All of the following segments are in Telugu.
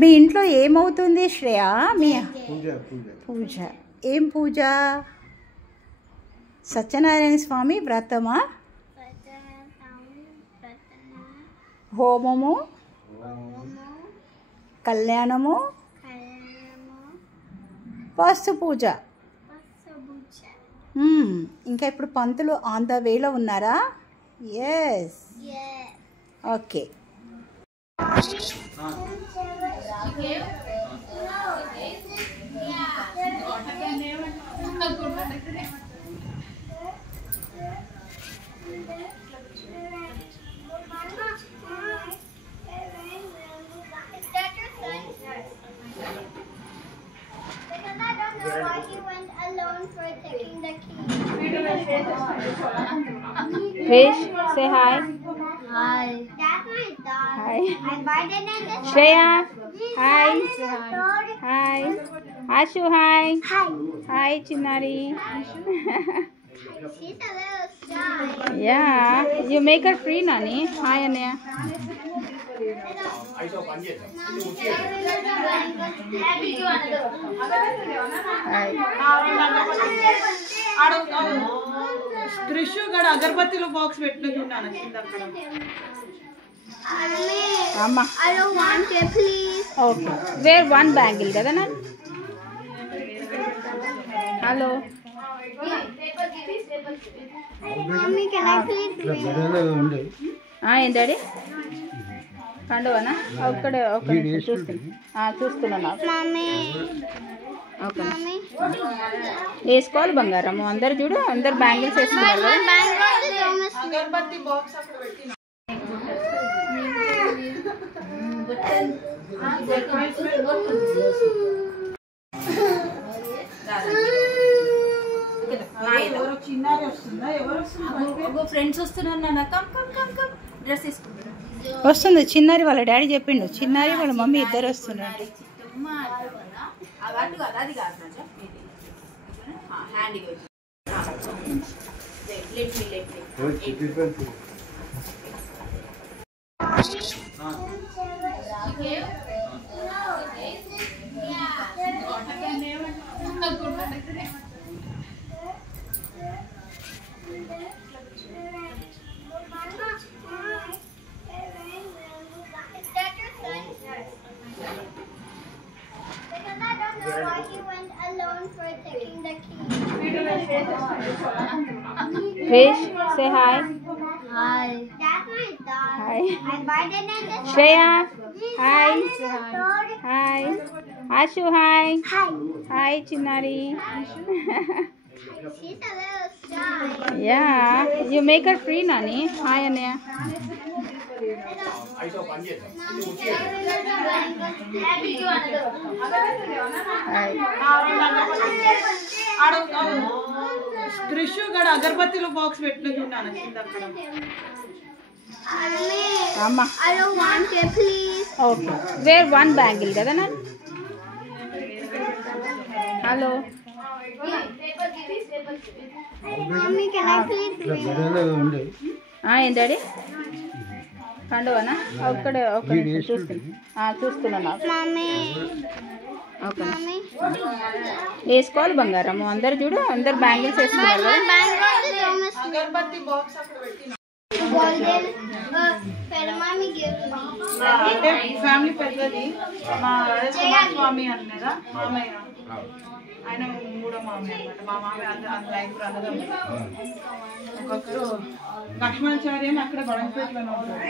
మీ ఇంట్లో ఏమవుతుంది శ్రేయ? మీ పూజ. ఏం పూజ? సత్యనారాయణ స్వామి వ్రతమా? హోమము, కళ్యాణము, వాస్తు పూజ. ఇంకా ఇప్పుడు పంతులు ఆన్ ద వేలో ఉన్నారా? Yes. Okay. Krish, say hi. Hi. That's my dog. Hi. I invited him to Shreya, hi. Hi. Ashu, hi. Hi. Hi, Chinari. She's a little shy. Yeah, you make her free, Nani. Hi, Anya. క్రిషు గడ అగరబత్తిలో బాక్స్ పెట్టిన చూడాను కింద అక్కడ. Amma. I don't want it, please. Okay. Wear one bangle, kada na? Hello. Mommy, can I please bring? ఏంటండి కండువనా? ఒక్కడే చూస్తున్నాను. Mommy. Okay, Mommy. వేసుకోవాలి బంగారము. అందరు చూడు, అందరు బ్యాంగిల్స్ వేసుకున్నారు కదా. అగరబత్తి బాక్స్ అక్కడ పెట్టిన. ఎవరు చిన్నారి వస్తుందా? ఎవరు వస్తున్నారు? ఫ్రెండ్స్ వస్తున్నారు నాన్న. Come come come come. Dress తీసుకుంటారు. వస్తుంది చిన్నారి. వాళ్ళ డాడీ చెప్పిండు, చిన్నారి వాళ్ళ మమ్మీ ఇద్దరు వస్తున్నారు. అటు కాదు, అది కాదు Raja. Hand Krish, say hi. Hi. That's my dog. Hi. I invited him to Shreya, hi. Hi. Ashu, hi. Hi. Hi, Chinari. She's a little shy. Yeah, you make her free, Nani. Hi, Anya. Hi. క్రిషు గడ అగరబత్తిలో బాక్స్ పెట్టిన చూడాను కింద అక్కడ. Amma. I don't want it, please. Okay. Wear one bangle, kada na? Hello. Mommy, can I please bring? ఏంటండి కండువనా? ఒక్కడే చూస్తున్నాను. Mommy. Okay, Mommy. వేసుకోవాలి బంగారము. అందరు చూడు, అందరు బ్యాంగిల్స్ వేసుకున్నారు కదా. అగరబత్తి బాక్స్ అక్కడ పెట్టిన. Pero mami gift. అంటే ఫ్యామిలీ పెద్దది. మా స్వామి అన్నదా మామయ్య, ఆయన మూడో మామయ్య అనమాట. మా మామయ్య ఐదుగురు అన్నదమ్ములు. ఒక్కొక్కరు లక్ష్మణాచార్య అని అక్కడ బడంపేటలోనే ఉంటారు.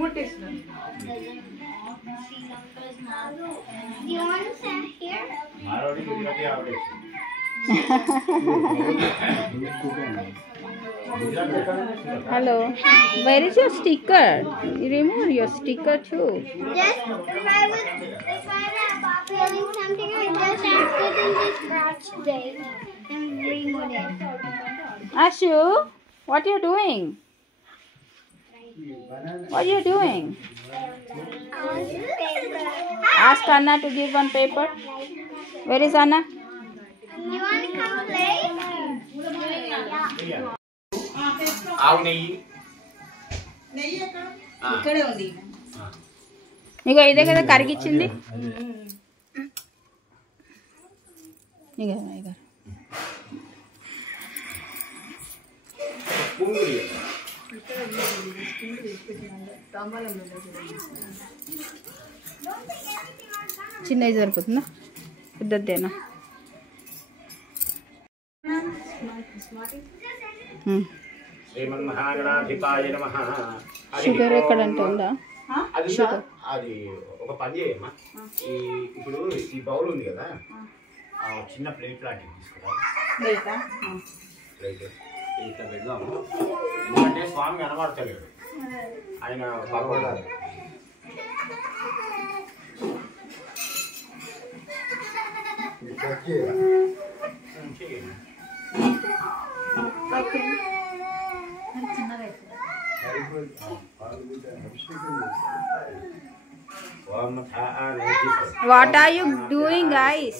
ముట్టిస్తున్నారు. Do you want to sit here? Hello. Where is your sticker? You remove your sticker too. Just if I was feeling something, I just accidentally scratched it and removed it. Ashu, what you doing? What you doing? Ask Anna to give one paper. Where is Anna? You want to come play? Yeah. ఆవు నెయ్యి ఇక్కడే ఉంది. ఇగో ఇదే కదా కరిగిచ్చింది. ఇక ఇక చిన్నది సరిపోతుందా, పెద్దదేనా? శ్రీమన్మహాగణాధిపాయ నమః. షుగర్ ఎక్కడంటే ఉందా? అది ఒక పని చేయమ్మా. ఇప్పుడు ఈ బౌల్ ఉంది కదా, చిన్న ప్లేట్ లాంటివి తీసుకురా. ప్లేట్ ఇట్లా పెడదాము. ఎందుకంటే స్వామి కనబడతలేడు, ఆయన బాగుపడాలి. What are you doing, guys?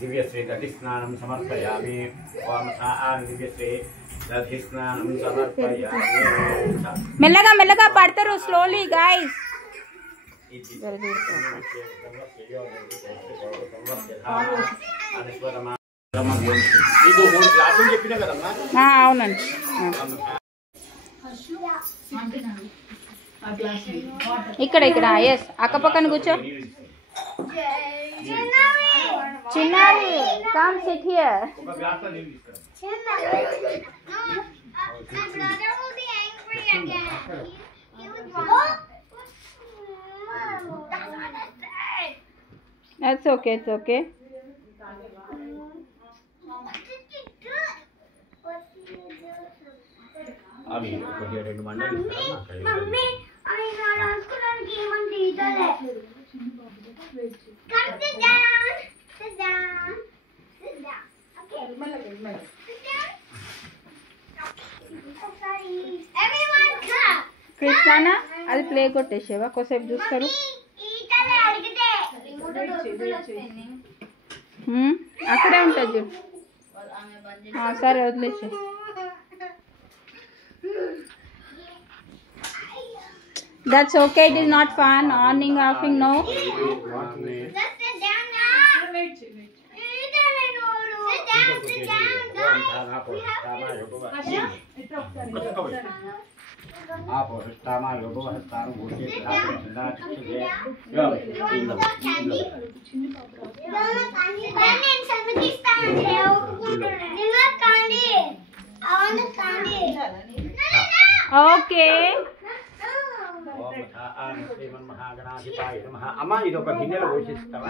Divyashree दधिस्नानं समर्पयामि. दिव्यश्री दधिस्नानं समर्पयामि. మెల్లగా మెల్లగా పడతారు, స్లోలీ గైస్. అవునండి. ఇక్కడ ఇక్కడ ఎస్, అక్కపక్కన కూర్చో. చిన్నారి come SIT here. That's okay, it's okay. అవి కొద్దిగా 2 మండలు మమ్మీ ఆయన రాసుకోవడానికి ఏమంటే ఇదలే. Come sit down. Sit down. Sit down. Okay. Sit down. Sorry. Everyone come. Krishna అది ప్లే కొట్టేసేవా, కొద్దిసేపు చూస్తారు. ఇదలే అడిగితే అక్కడే ఉంటుంది చూడు. సరే వదిలేసి. That's okay, it is not fun. Awning, offing, no. Just sit down now. Sit down, guys. We have Okay. అమ్మా ఇది ఒక గిన్నెలో పోషిస్తావా?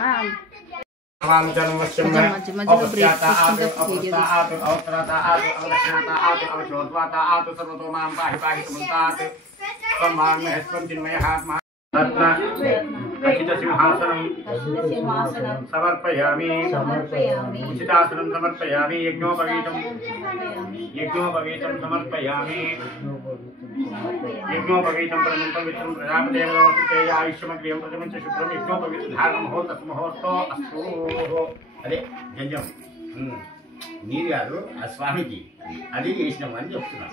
సమర్పయామి. ఉచితాసనం సమర్పయామి. యజ్ఞోపవీతం సమర్పయామి. యజ్ఞోపవీతం పవిత్రం ప్రజాపతి ఆయుష్యమగ్రియం ప్రజమంచ శుభ్రం యజ్ఞోపవీత ధారణ ముహూర్తో అస్తు. అదే జంజం నీరు కాదు, ఆ స్వామికి అది చేసినాం అని చెప్తున్నాను.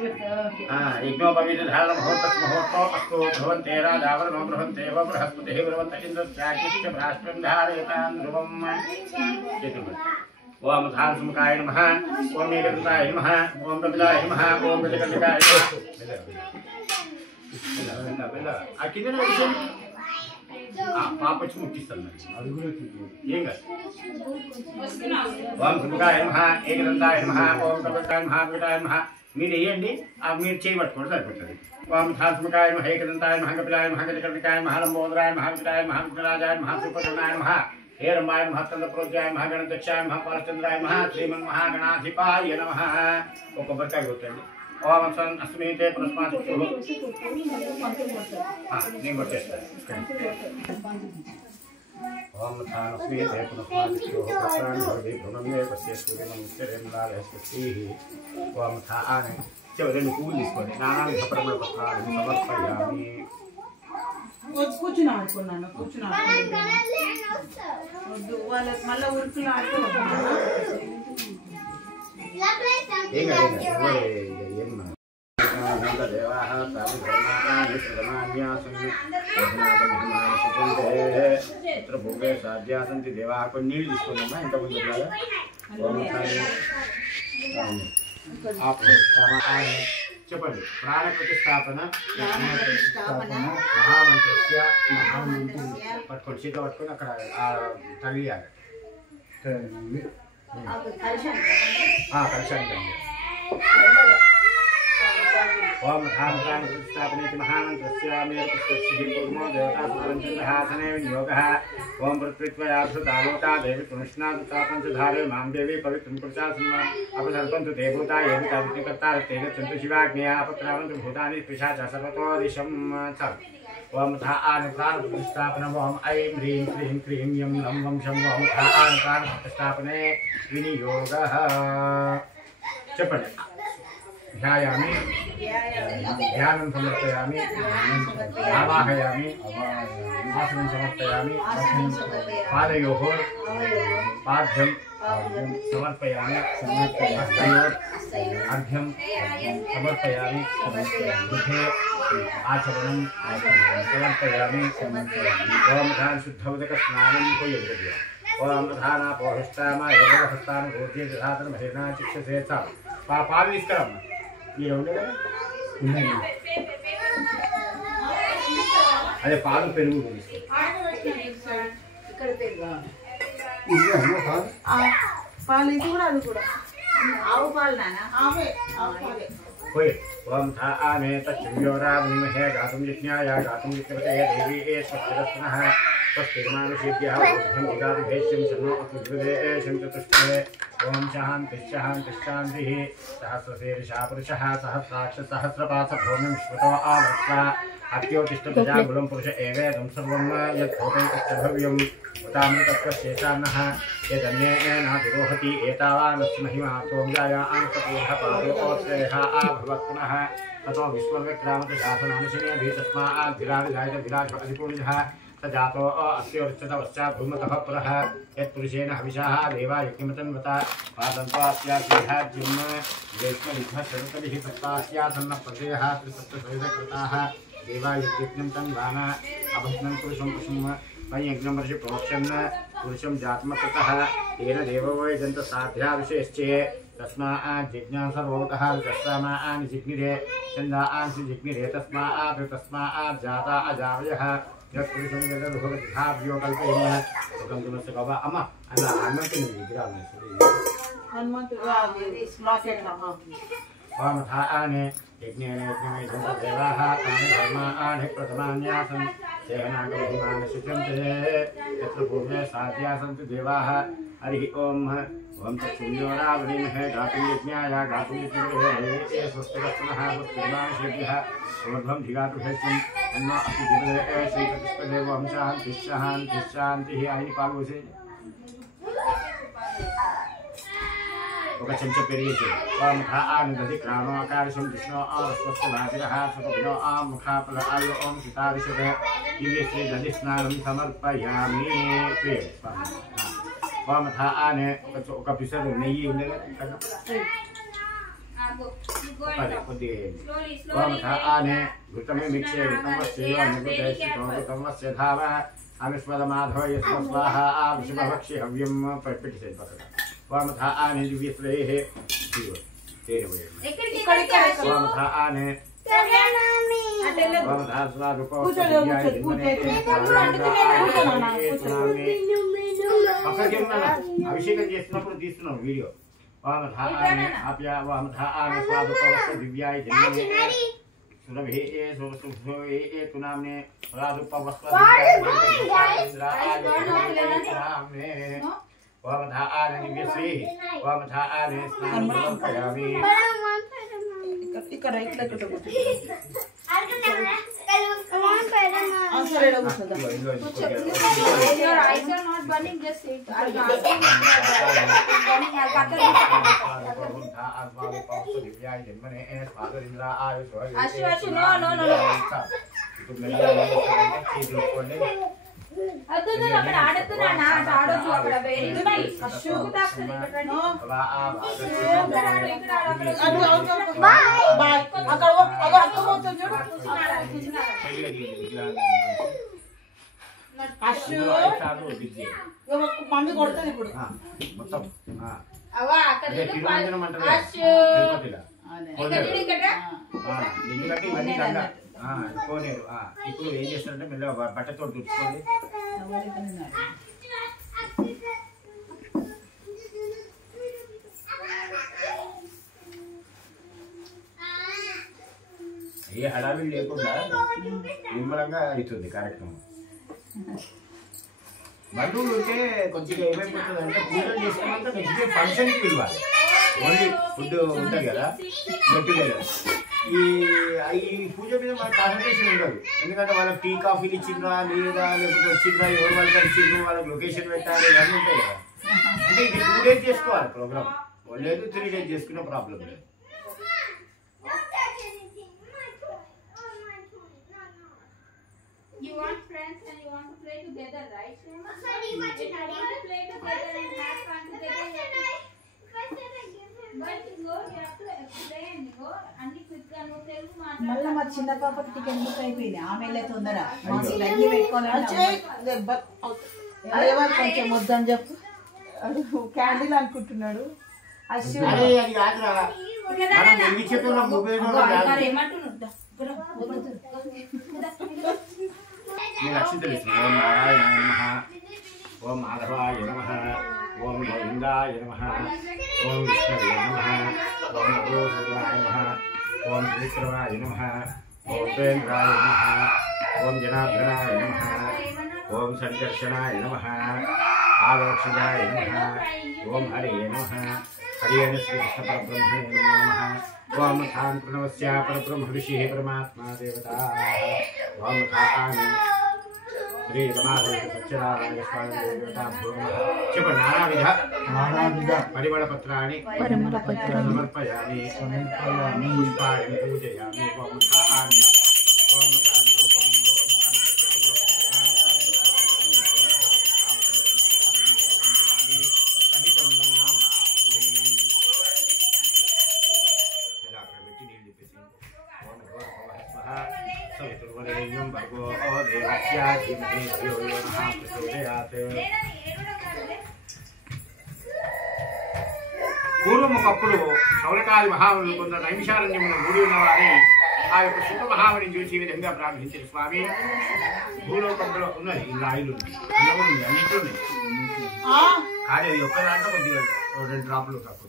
యజ్ఞోపవీత ధారణ ముహూర్తో అస్తు. భ్రువంతే రాజావరణో బృహంతే బృహస్పతి బృహంత ఇంద్రస్యాగ్నిశ్చ భ్రాష్ట్రం ధారయతాన్ ధ్రువం. ఓం ధానసుముఖాయ నమః. ఓం నీలకంఠాయ నమః. ఓం కపిలాయ నమః. ఓం గజకంఠికాయ నమః. ఆ కింద పాప వచ్చి ముట్టిస్తాను ఏం కాదు. ఓం సుముఖాయ నమః. ఏకదంతాయ నమః. ఓం కపిలాయ నమః. కపిలాయ నమః. మీరు వేయండి, మీరు చేయి పట్టుకోండి సరిపోతుంది. ఓం ధానసుముఖాయ నమః. ఏకదంతాయ నమః. కపిలాయ నమః. గజకంఠికాయ నమః. లంబోదరాయ నమః. వికటాయ నమః. విఘ్నరాజాయ నమః. సూపర్ణాయ నమః. हेरमाय नमः. चंद्रप्रोज्याय नमः. गणदक्षाय नमः. पालचंद्राय नमः. श्रीमन्महागणाधिपाय नमः. ఒక కొబ్బరికాయ కొట్టండి. ఓం సన్ అస్మితే పునస్మాచక్షు నేను కొట్టేస్తాను ఓం థాన్ అస్మితే పునస్మాచక్షు ప్రసాన్ భవతి గుణమే పశ్యేశ్వరం ఉత్తరేంద్రాలయస్తి ఓం థాన్ చివరి పూలు తీసుకోండి నానాలు సపరముల పత్రాలు సమర్పయామి కూర్చున్నాం అనుకున్నాను వద్దు వాళ్ళకి మళ్ళీ ఉరుకులు భూమే సాధ్యాసంతి దేవా కొన్ని నీళ్ళు తీసుకున్నామా ఇంతకుముందు చెప్పండి ప్రాణ ప్రతిష్టాపన మహామంత్రస్య పట్టుకొని చేత పట్టుకొని అక్కడ తగిలియాలి కలిశాండి ఓం మహాం ప్రాణ ప్రతిష్టాపనేతి మహామంత్రస్య మేరుపుష్పో దేవతాసురంచంద్రహాసనే వినియోగः ఓం పృథ్వీత్వయాభృతాలోకా దేవి పునష్ణాదుతాపంచధారే మాం దేవి పవిత్రం కృతాసన్న అపసర్పంతు తే భూతా ఏమి తావికర్తా తే గచ్చంతు శివాగ్నేయ అపక్రామంతు భూతాని పిశాచ సర్వతో దిశం చ ఓం థా ఆన్ ప్రాణ ప్రతిష్టాపన ఓం ఐం హ్రీం క్లీం క్రీం యం లం వం శం ఓం థా ఆన్ ప్రాణ ప్రతిష్టాపనే వినియోగः చెప్పండి ध्यायामि ध्यानं समर्पयामि आवाहयामि आसनं समर्पयामि पादयोः पाद्यं समर्पयामि हस्तयोः अर्घ्यं समर्पयामि मुखे आचमनं समर्पयामि ओम ध्यान शुद्धोदकस्नानं कुर्वन्तु ओम धानापोहिष्टाम योगहस्तानुभूति दधातन महेना चिक्षसे च पापाలు తీసుకురమ్మ మీరు ఉండే కదా ఉన్నాయి అదే పాలు పెరుగు పాలు ఇది కూడా అది కూడా ఆవు పాలు నాన్న ఆవే कोई ओम था आने तच्चुयोरा विमहे गातुं यज्ञाय गातुं यज्ञवते देवी स्वस्तिरस्नः स्वस्तिर्मानुषेभ्यः बुद्धं विगातु भेष्यं शन्नो अकुद्विदे शंचतुष्टे ओम शान्तिः शान्तिः शान्तिः सहस्रशीर्षः पुरुषः सहस्राक्ष सहस्रपाश भूमिं विश्वतो आवर्त्ता अत्योतिष्ठप्रजाकुलं पुरुष एवेदं सर्वं यद्भूतं उतामृतत्व शेषान्नः यदन्येनातिरोहति एतावानस्य महिमा त्वं आंसपूर्णः पादोश्रेयः आभवत् पुनः ततो विश्वविक्रामति शासनानुशिने भीतस्मात् विराजजायत विराजपतिपूर्णः स जातो अस्योर्चतवश्चात् भूमतः पुरः यत्पुरुषेण हविषाः देवा यज्ञमतन्वता पादन्त्वास्याज्यं वैष्णविद्धः शरतभिः सप्तास्यासन्नप्रदेयः त्रिसप्तसविधकृताः देवा यज्ञं तन्वाना अभस्नं पुरुषं पशुं यज्ञं वर्षि प्रोक्षन् पुरुषं जात्मकृतः तेन देवो यजन्त साध्याविषयश्चे तस्मात् जिज्ञां सर्वतः तस्मात् जिज्ञिरे छन्दांसि जिज्ञिरे तस्मात् जाता अजावयः यत्पुरुषं यदभवद्भाव्यो कल्पेन सुखं तुमस्य कवा अम्मा अन्न हनुमंतुनि विग्रहं वामथा आने यज्ञेन यज्ञमे देवाः तानि धर्माणि प्रथमान्यासन् सेहनागमहिमानि शुचन्ते यत्र भूमे साध्यासन्ति देवाः हरिः ओम् ओम तत्शून्योरावणीमहे गातुं यज्ञाय गातुं यज्ञे स्वस्तिरस्नः स्वस्तिर्मानुषेभ्यः ऊर्ध्वं धिगातु भेष्यम् अन्नो अपि जीवदे श्रीकृष्णदेव ओम शान्तिः शान्तिः शान्तिः आयनि पालुसे ఒక చెంచా పెరిగేసి ఓం థా ఆనందది క్రామోకారిషం విష్ణు స్వస్థవాదిరః సుఖినో ముఖాపల ఆయో ఓం సితారిషద దివ్య శ్రీ నది స్నానం సమర్పయామి ఓం థా ఆనే ఒక పిసరు నెయ్యి ఉంది కదా ఓం థా ఆనే ఘృతమే మిక్షే ఘృతం వస్యో నిగుదేశితో ఘృతం వస్య ధావ అవిశ్వద మాధవ యస్వ స్వాహ విషభక్షి హవ్యం పెట్టేసేది పక్కన ओम था आने दिव्य श्रेय तेरे हुए ओम था आने ओम था स्वारूप అభిషేకం చేస్తున్నప్పుడు తీస్తున్నాం వీడియో ఓం థా ఆనే ఆప్య ఓం థా ఆనే స్వాरूप दिव्याय जन्मे सुरभि ए सुरसुभो ए तुनामने स्वारूप वस्त्र दिव्याय वामथा आने दिव्यश्री वामथा आने स्नानं समर्पयामि ఇక్కడ రైట్ లెక్క అక్కడ ఆడుతున్నా ఆడొచ్చు అక్కడ మమ్మీ కొడుతుంది ఇప్పుడు మొత్తం ఎందుకంటే ఇవన్నీ కోనేరు. ఇప్పుడు ఏం చేస్తారంటే మెల్లగా బట్టతో తుడుచుకోండి. ఏ హడావిడి లేకుండా నిమ్మలంగా అవుతుంది కార్యక్రమం. బంధువులు ఉంటే కొంచెం ఏమైపోతుంది అంటే పూజలు చేసుకున్నాక నెక్స్ట్ డే ఫంక్షన్కి పిలవాలి. ఓన్లీ ఫుడ్ ఉంటుంది కదా గట్టిగా. ఈ పూజ మీద మన కాన్సన్ట్రేషన్ ఉండదు. ఎందుకంటే వాళ్ళకి టీ కాఫీలు ఇచ్చిండ్రా లేదా లేకపోతే వచ్చిండ్రా ఎవరు వాళ్ళకి ఇచ్చిండ్రు వాళ్ళకి లొకేషన్ పెట్టాలి ఇవన్నీ ఉంటాయి కదా. అంటే ఇది 2 days చేసుకోవాలి ప్రోగ్రామ్. లేదు 3 days చేసుకునే ప్రాబ్లం లేదు. You want friends and you want to play together, right? If you want to play together and have fun together, but you have to explain. అన్ని quick గా నువ్వు తెలుగు మాట్లాడు. మళ్ళీ మా చిన్న పాపకి టికెట్ బుక్ అయిపోయింది. ఆమె తొందర ఇవన్నీ పెట్టుకోవాలి. కొంచెం వద్దని చెప్పు. క్యాండిల్ అనుకుంటున్నాడు. ఓం నారాయణాయ నమః, ఓం మాధవాయ నమః, ఓం గోవిందాయ నమః, ఓం విష్ణవే నమః, ఓం నమోసూరాయ నమః, ఓం శ్రీకరవాయ నమః, ఓం ఉపేంద్రాయ నమః, ఓం జనార్దనాయ నమః, ఓం సంకర్షణాయ నమః, ఆలోక్షజాయ నమః, ఓం హరే నమః, హరేణ శ్రీకృష్ణ పరబ్రహ్మణే నమో నమః, ఓం ఠాన్ ప్రణవస్య పరబ్రహ్మ ఋషిః పరమాత్మా దేవతా, ఓం ఠాన్ శ్రీ రమాదేవి సత్యనారాయణ స్వామి దేవతాభ్యో నమః. చెప్పండి. నానావిధ పరిమళపత్రాన్ని సమర్పయామి, పుష్పాన్ని పూజయామి. ఓం ఠాన్ ఓం ఠాన్ రూపం ఓం ఠాన్ పూర్వం ఒకప్పుడు శౌనకాది మహాములు కొందరు నైమిషారణ్యమును మూడి ఉన్నవారని ఆ యొక్క శుద్ధ మహాముని చూసి ఈ విధంగా ప్రార్థించారు. స్వామి, భూలోకంలో ఉన్నది ఈ రాయిలు ఉంది, అన్నింటిలో కానీ అది ఒక్క దాంట్లో కొద్దిగా 2 డ్రాపులు తక్కువ.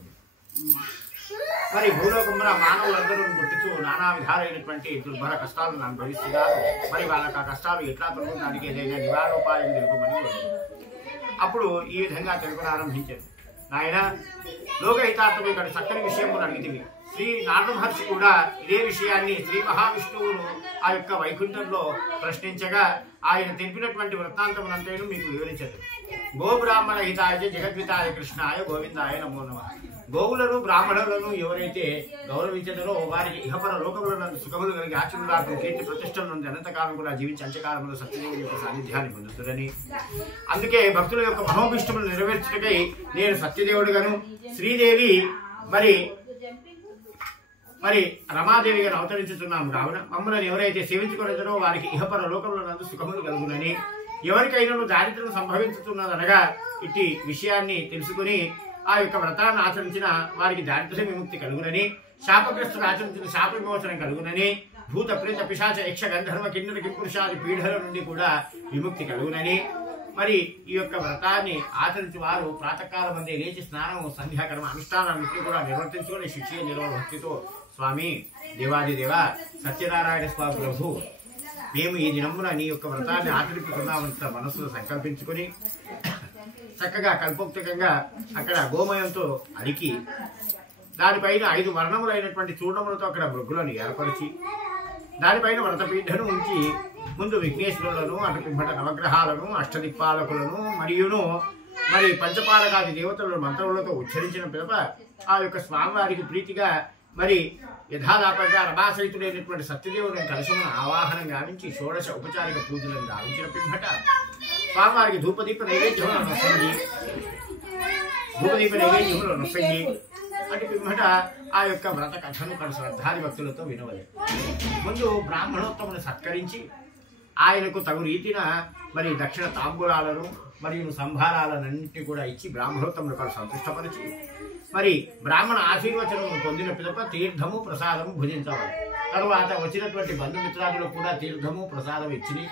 మరి భూలోకంలో మానవులందరూ గుర్తించు నానా విధాలైనటువంటి దుర్భర కష్టాలను అనుభవిస్తున్నారు. మరి వాళ్ళకి ఆ కష్టాలు ఎట్లా తొలగడానికి ఏదైనా నివారణోపాయం తెలుపమని అప్పుడు ఈ విధంగా తెలుపనారంభించారు. నాయన, లోకహితార్థం ఇక్కడ చక్కని విషయం అడిగితివి. శ్రీ నారద మహర్షి కూడా ఇదే విషయాన్ని శ్రీ మహావిష్ణువును ఆ యొక్క వైకుంఠంలో ప్రశ్నించగా ఆయన తెలిపినటువంటి వృత్తాంతమునంతేను మీకు వివరించారు. గోబ్రాహ్మణ హితాయ జగద్వితాయ కృష్ణాయ గోవిందాయ నమో నమః. గోవులను బ్రాహ్మణులను ఎవరైతే గౌరవించదరో వారికి ఇహపర లోకములను సుఖములు కలిగి ఆచరణకు కీర్తి ప్రతిష్టల నుండి అనంతకాలం కూడా జీవించి అంత్యకాలంలో సత్యదేవుని యొక్క సాన్నిధ్యాన్ని పొందుతుందని, అందుకే భక్తుల యొక్క మనోభిష్టములు నెరవేర్చుటకై నేను సత్యదేవుడుగాను శ్రీదేవి మరి రమాదేవి గారు అవతరించుతున్నాము. కావున మమ్మల్ని ఎవరైతే సేవించుకునేదరో వారికి ఇహపర లోకంలో నందు సుఖములు కలుగునని, ఎవరికైనా దారిద్ర్యం సంభవించుతున్నదనగా ఇట్టి విషయాన్ని తెలుసుకుని ఆ యొక్క వ్రతాన్ని ఆచరించిన వారికి దారిద్ర్య విముక్తి కలుగునని, శాపగ్రస్తులు ఆచరించిన శాప విమోచనం కలుగునని, భూత ప్రేత పిశాచ యక్ష గంధర్వ కిన్నర కింపురుషాది పీఢల నుండి కూడా విముక్తి కలుగునని, మరి ఈ యొక్క వ్రతాన్ని ఆచరించి వారు ప్రాతకాలం అందే లేచి స్నానం సంధ్యాకర్మ అనుష్ఠానాన్ని కూడా నిర్వర్తించుకుని శిక్షణ నిర్వహణ భక్తితో స్వామి దేవాదిదేవ సత్యనారాయణ స్వామి ప్రభు, మేము ఈ దినమున నీ యొక్క వ్రతాన్ని ఆచరిస్తున్నామంత మనస్సులో సంకల్పించుకుని చక్కగా కల్పోక్తంగా అక్కడ గోమయంతో అలికి దానిపైన 5 వర్ణములైనటువంటి చూర్ణములతో అక్కడ మృగులను ఏర్పరిచి దానిపైన వ్రతపీఠను ఉంచి ముందు విఘ్నేశ్వరులను అటు పిమ్మట నవగ్రహాలను అష్టదిక్పాలకులను మరియును మరి పంచపాలకాది దేవతలను మంత్రములతో ఉచ్చరించిన పిదప ఆ యొక్క స్వామివారికి ప్రీతిగా మరి యథాలాపంగా రమాసహితుడైనటువంటి సత్యదేవుని కలశమును ఆవాహనం గావించి షోడశ ఉపచారిక పూజలను గావించిన పిమ్మట స్వామివారికి ధూపదీప నైవేద్యములను నొసంగి అటు పిమ్మట ఆ యొక్క వ్రత కథను ఇక్కడ శ్రద్ధాది భక్తులతో వినవలే. ముందు బ్రాహ్మణోత్తమును సత్కరించి ఆయనకు తగు రీతిన మరి దక్షిణ తాంబూలాలను మరియు సంభారాలన్నింటినీ కూడా ఇచ్చి బ్రాహ్మణోత్తమును కూడా సంతుష్టపరిచి మరి బ్రాహ్మణ ఆశీర్వచనము పొందిన పిదప తీర్థము ప్రసాదము భుజించవాలి. తరువాత వచ్చినటువంటి బంధుమిత్రాదులకు కూడా తీర్థము ప్రసాదం ఇచ్చి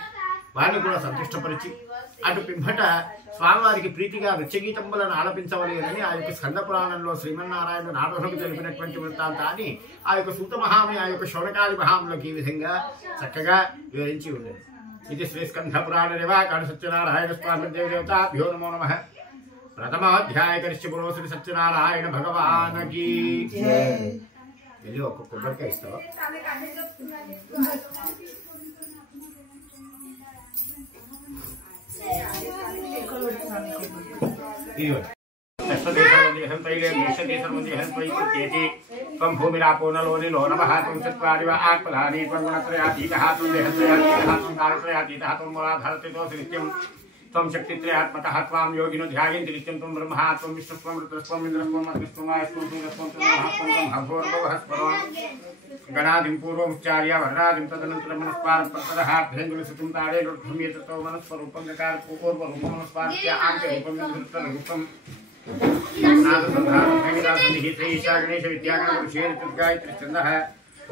వారిని కూడా సంతుష్టపరిచి అటు పిమ్మట స్వామివారికి ప్రీతిగా నృత్యగీతములను ఆలపించవలేనని ఆ యొక్క స్కంద పురాణంలో శ్రీమన్నారాయణ నారదులకు తెలిపినటువంటి వృత్తాంతాన్ని ఆ యొక్క సూత మహామి ఆ యొక్క శౌనకాది మహాములకు ఈ విధంగా చక్కగా వివరించి ఉండేది. ఇది శ్రీ స్కంద పురాణ రేవాకాండ సత్యనారాయణ స్వామి దేవదేవతాభ్యో నమో నమః. ప్రథమాధ్యాయ కరిష్య పురో శ్రీ సత్యనారాయణ భగవానకి. వెళ్ళి ఒక కొబ్బరికాయ ఇస్తావా? भूमिरापो नलोनिलो नमः तुम चत्वारिव आत्मधारी त्वन्गुणत्रयातीतः त्वं देहत्रयातीतः त्वं कालत्रयातीतः त्वं मूलाधारत्रितो नित्यं त्वं शक्तित्रयात्मकः त्वां योगिनो ध्यायन्ति नित्यं त्वं ब्रह्मा त्वं विष्णुस्त्वं रुद्रस्त्वं इन्द्रस्त्वं अग्निस्त्वं वायुस्त्वं सूर्यस्त्वं त्वं महात्वं त्वं हभोर्भवः स्मरो गणादिं पूर्वमुच्चार्य वर्णादिं तदनन्तरं मनस्पारप्रतरः भेङ्गुलसुतं ताडे लुड्ढं यततो मनस्वरूपं गकारपूर्वरूपं मनस्पारस्य आन्तरूपं निवृत्तरूपं नादसंधानं भेङ्गदासनिः श्रीशा गणेश विद्यागणविषयगायत्रिश्चन्दः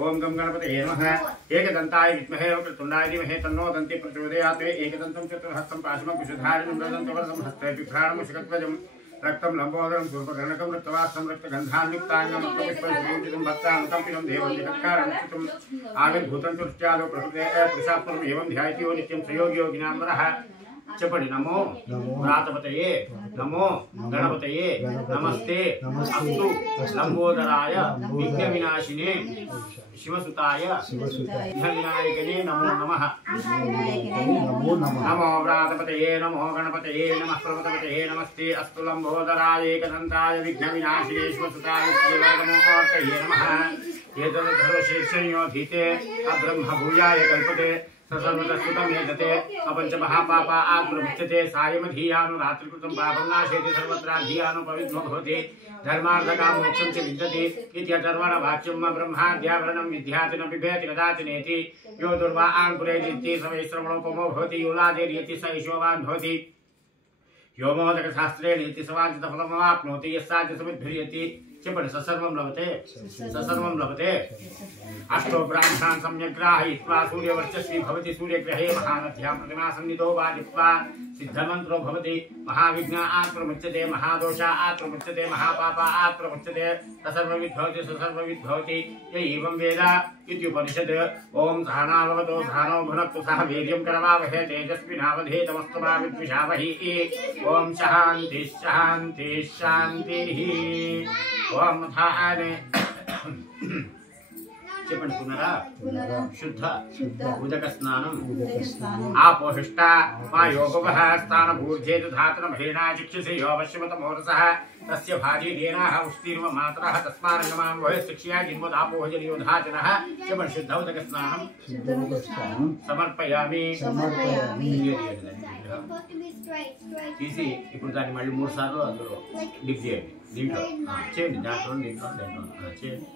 ओम गम गणपतये नमः। एकदन्ताय विद्महे वक्रतुण्डाय धीमहि तन्नो दन्ति प्रचोदयात्। एकदन्तं चतुर्हस्तं पाशमं कुशधारिणं ददन्तवरदं हस्ते बिभ्राणं मुषकध्वजं रक्तं लम्बोदरं सूर्पकर्णकं रक्तवासं रक्तगन्धान्युक्ताङ्गं रक्तपुष्पपूजितं भक्तानुकम्पितं देवं जगत्कारं आविर्भूतं तुष्ट्यादौ प्रकृते पुरुषात्मनम् एवं ध्यायति यो नित्यं श्रेयोगियोगिनां वरः చెప్పండి. నమో వ్రాతపతయే నమో గణపతయే నమస్తే అస్తు లంబోదరాయ విఘ్న వినాశినే శివసుతాయ విఘ్న వినాయకనే నమో నమః. నమో వ్రాతపతయే నమో గణపతయే నమః ప్రవతపతయే నమస్తే అస్తు లంబోదరాయ ఏకదంతాయ విఘ్న వినాశినే శివసుతాయ శ్రీవరదమోర్తయే నమః. ఏతద్ధర్వశీర్షయోధీతే అబ్రహ్మ భూయాయ కల్పతే सर्वतस्तुतं यजते अपंच महापापा आत्ममुच्यते सायमधीयानो रात्रिकृतं पापं नाशयति सर्वत्राधीयानो पवित्रो भवति धर्मार्थकाम मोक्षं च विन्दति इत्यथर्वणवाक्यं ब्रह्माद्यावरणं विद्याति न बिभेति कदाचिनेति यो दुर्वा आङ्कुरेदिति सवैश्रवणोपमो भवति योलादेर्यति स ईशोवान् भवति यो मोदकशास्त्रेण इति समाजितफलमवाप्नोति यस्साद्य समिद्भिर्यति చెప్పండి. ససర్వం లభతే అష్టో బ్రాహ్మణాన్ సమ్యగ్రాహయిత్వా సూర్యవర్చస్వి భవతి సూర్యగ్రహే మహానద్యాం ప్రతిమా సన్నిధో వాదిత్వా సిద్ధమంత్రో భవతి మహావిఘ్న ఆత్మముచ్యతే మహాదోష ఆత్మముచ్యతే మహాపాప ఆత్మముచ్యతే ససర్వవిద్భవతి య ఏవం వేద ఇత్యుపనిషద్. ఓం సహనావవతో సహనో భునక్తు సహ వీర్యం కరవావహే తేజస్వినావధేతమస్తు మా విద్విషావహి. ఓం శాంతి శాంతి శాంతి. ఓం ధానే చెప్పండి. పునరా శుద్ధ ఉదక స్నానం ఆపోహిష్ట మా యోగవః స్థానభూర్జేత ధాతన మహేనా చిక్షుషే యోవశ్యమతమోరసః తస్య భార్యేనాః ఉష్టిర్వ మాతరః తస్మారంగమాం వహ శిక్ష్యా జిన్వదాపోహజనియోధాచనః. చెప్పండి. శుద్ధ ఉదక స్నానం సమర్పయామి. తీసి ఇప్పుడు దాన్ని మళ్ళీ 3 సార్లు అందులో డిప్ చేయండి. దీంట్లో చేయండి. దాంట్లో చేయండి.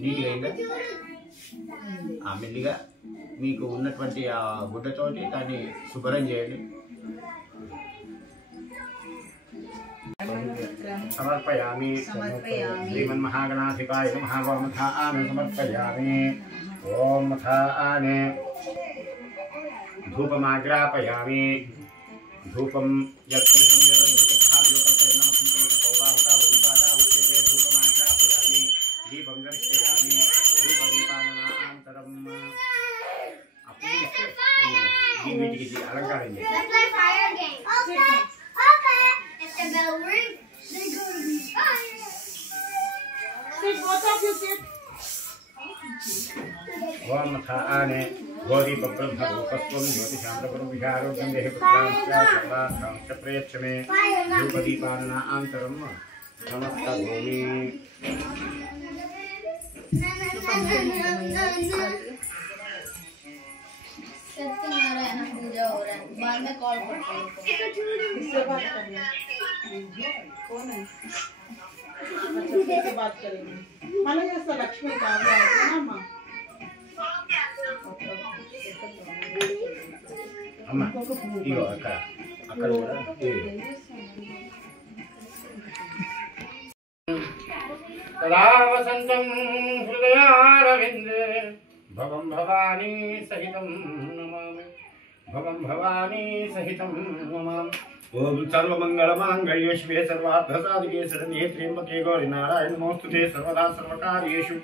నీట్గా అయిందా? మెల్లిగా మీకు ఉన్నటువంటి ఆ గుడ్డతోటి దాన్ని శుభ్రం చేయండి. సమర్పయామి. శ్రీమన్మహాగణాధిపాయ నమః. ఓం సమర్పయామి. ఓం ఆనే ధూపమాగ్రాపయామి. ధూపం యత్పురుషం యదృభావ్యో కల్పయన్నమసం కౌబాహుతా ఉల్పాదా ఉచ్యతే ధూపమాగ్రాపయామి. దీపం దర్శయామి. ధూపదీపానంతరం అప్పుడు వీటికి అలంకారం చేయాలి. both of you sit. ओम थाने गौरी पब्रह्म रूपस्वं ज्योतिषांतपुरं विहारोग्यं देहि पुत्रांश्च प्रेक्ष मे धूपदीपाना आंतरं नमस्कारोमि। सत्यनारायण पूजा हो रहा है, बाद में कॉल करते हैं। इससे बात करना कौन है? अच्छा किससे बात करेंगे? मानो जैसा लक्ष्मी का भी आएगा ना माँ। अम्मा इगो अक्कड़ కూడా तदा वसन्तं हृदयारविन्दे भवं भवानी सहितं नमामि भवं भवानी सहितं नमामि। ओम सर्वमंगलमांगल्ये शिवे सर्वार्थसाधिके शरण्ये त्र्यंबके गौरी नारायण नमोस्तुते सर्वदा सर्वकार्येषु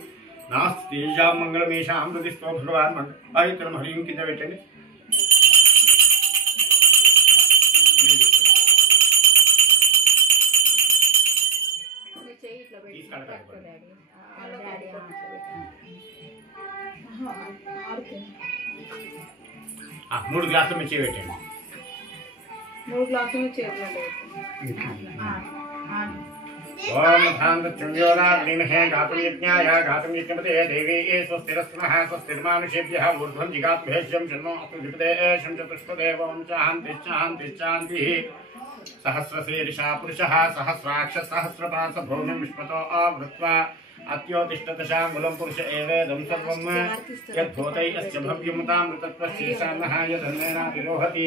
नास्ति तेजां मंगलमेषां हृदिस्थो भगवान् मंगल आयतनं हरिं కింద పెట్టండి। మూడు గ్లాసులు మిర్చి పెట్టండి। 3 గ్లాసులు చేతులు ओम धान्तुञ्जोराग्निमहे गातुं यज्ञाय गातुं यज्ञपते देवी स्वस्तिरस्मः स्वस्तिर्मानुषेभ्यः ऊर्ध्वं जिगात्भ्यश्यं शन्नो अस्तु विपदे शं चतुष्पदे ओम शान्तिश्शान्तिश्शान्तिः। सहस्रशीर्षा पुरुषः सहस्राक्ष सहस्रपाश भूमिं विश्वतो आवृत्वा अत्योतिष्ठदशाङ्गुलं पुरुष एवेदं सर्वं यद्भूतै अस्य भव्यमुतामृतत्वशेषान्नः यदन्नेनातिरोहति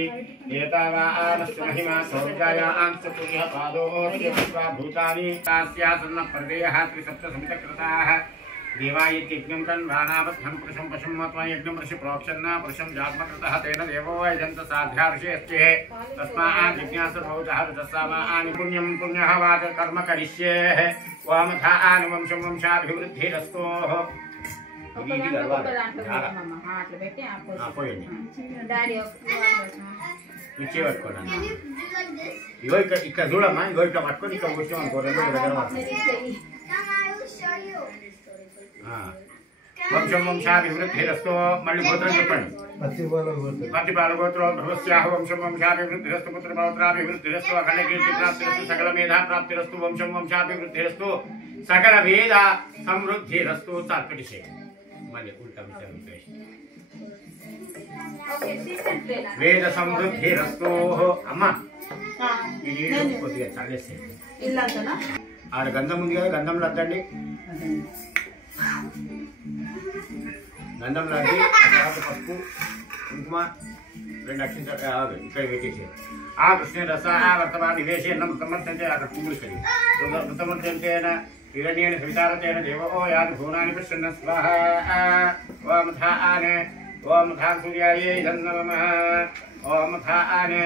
एतावानस्य महिमा सौर्यायाञ्च पुण्यः पादोऽस्य विश्वा भूतानि तास्यासन्न पर्वेयः त्रिसप्तसमितकृताः देवायज्ञं तन्वानावद्धं पुरुषं पशुं मत्वा यज्ञं ऋषि प्रोक्षन्न पुरुषं जात्मकृतः तेन देवो यजन्त साध्या ऋषयस्ते तस्मात् जिज्ञासुर्भवतः तस्मानि पुण्यं पुण्यः वाच कर्म करिष्ये ओम थानि वंशं वंशाभिवृद्धिरस्तु। మిర్చి పట్టుకోండి ఇగో ఇక్కడ చూడమ్మా ఇగో ఇక్కడ పట్టుకొని ఇక్కడ కూర్చోం అనుకో రెండు దగ్గర వంశం వంశాభివృద్ధిరస్తు మళ్ళీ గోత్రం చెప్పండి పత్తిపాల గోత్రం భవస్యాహ వంశం వంశాభివృద్ధిరస్తు పుత్రపౌత్రాభివృద్ధిరస్తు అఖండ కీర్తి ప్రాప్తిరస్తు సకల మేధా ప్రాప్తిరస్తు వంశం వంశాభివృద్ధిరస్తు సకల వేద సమృద్ధిరస్తు చార్కటిషే మళ్ళీ ఉల్టా వేద సమృద్ధిరస్తు అమ్మా కొద్దిగా చల్లేసేయండి ఆడ గంధం ఉంది కదా గంధంలో అద్దండి గంధంలో అద్ది పసుపు కుంకుమ రెండు అక్షింతలు ఇక్కడ పెట్టేసేది ఆ కృష్ణ రస ఆ వర్తమాన నివేశే మృతమర్చంతే అక్కడ పువ్వులు కలిగి మృతమర్చంతేన హిరణ్యేన సవితారతేన దేవో యాది భూనాని పశ్యన్న స్వాహ ఓం ధానే ఓం ధాం సూర్యాయే నమః ఓం ధానే।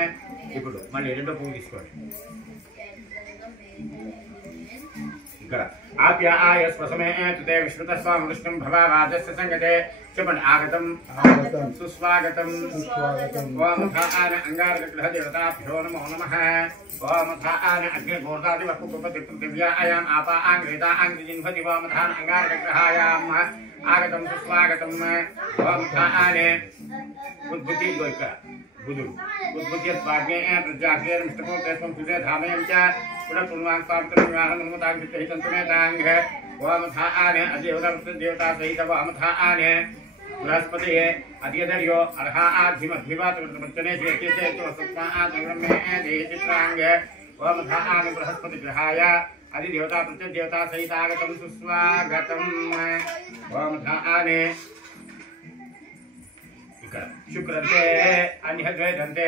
ఇప్పుడు మళ్ళీ రెండో పువ్వు తీసుకోండి ఇక్కడ ఆప్యాయ స్వసమే తుతే విశ్రుతస్వామి విష్ణుం భవావాదస్య సంగతే చెప్పండి ఆగతం సుస్వాగతం ఓం ధాన అంగారగ్రహ దేవతాభ్యో నమో నమః ఓం ధాన అగ్నిగోర్ధాది వపుపతి పృథివ్యాయాం ఆపా ఆంగ్రేతా ఆంగ్రిజిన్వతి ఓం ధాన అంగారగ్రహాయాం ఆగతం సుస్వాగతం ఓం ధాన ఉద్భుతి గోయిక बुधुर उद्भुत्य स्वाग्ने प्रजाग्ने मिष्टको तेस्मं सुदे धामयं च पुनः स्वामित्रविवाहं नमोतांगित हितन्तमे तांग ओम थाने अदेवता देवता सहित ओम थाने बृहस्पतिये अद्यदर्यो अर्हा आधिमधिवात वृत्तने जेते तो सत्ता आद्रमे देहित्रांग ओम थाने बृहस्पति ग्रहाय आदि देवता प्रत्यय देवता सहित आगतं सुस्वागतम् ओम थाने शुक्रंते अन्यद्वैधंते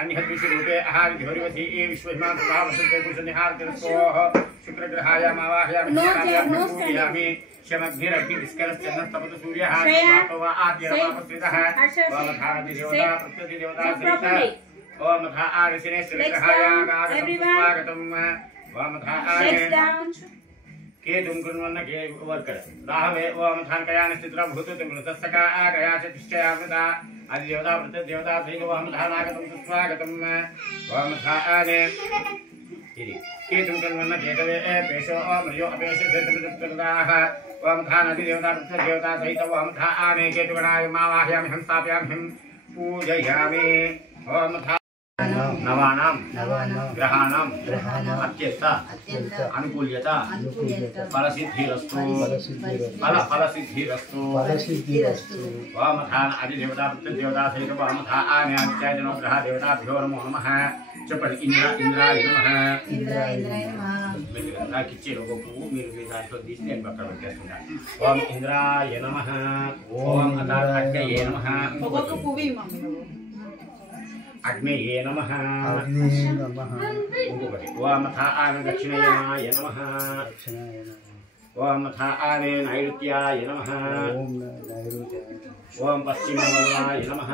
अन्यद्विषरूपे आहारधिवरिवसी विश्वहिमान् सदा वसन्ते पुरुषनिहारतिरस्तोः शुक्रग्रहाय मावाहयामि शमग्निरग्निविस्करश्चन्नस्तपतु सूर्यः स्वातो वा आद्यरमापस्थितः वामधादिदेवता प्रत्यदिदेवता सहित ओम धारसिनेश्वरग्रहाय स्वागतम् वामधाय केतुं कुर्वन्न के वर्कर राहवे ओम धानकयान स्थित्र भूतुं मृतस्सका आगया च तिष्ठयावृता आदि देवता प्रत्यय देवता सहित ओम धानागतं सुस्वागतम् ओम धाने ఇది కేతుం కన్వన్న కేతవే పేషో మయో అపేష సేతమిత్రదాః ఓం ధానది దేవతా దేవతా సహిత ఓం ధానే కేతుగణాయ మావాహయామి హంసాప్యామి పూజయామి ఓం నవానాం గ్రహాణం అత్యంత అనుకూల్యత ఫలసిద్ధిరస్తు ఫలసిద్ధిరస్తు వామధాన అధిదేవతా ప్రత్యదేవతా సహిత వామధాన ఆదిత్యాయనో గ్రహ దేవతాభ్యో నమో నమః చెప్పండి ఇంద్రాయ నమః నాకు ఇచ్చే ఒక పువ్వు మీరు మీ దాంట్లో తీసి నేను పక్కన పెట్టేస్తున్నాను ఓం ఇంద్రాయ నమః ఓం అగ్నయే నమః ఒక్కొక్క పువ్వు అగ్నయే నమః ఇంకొకటి ఓమథాన దక్షిణాయనాయ నమః ఓమథాన నైరుత్యాయ నమః ఓం పశ్చిమవల్లాయ నమః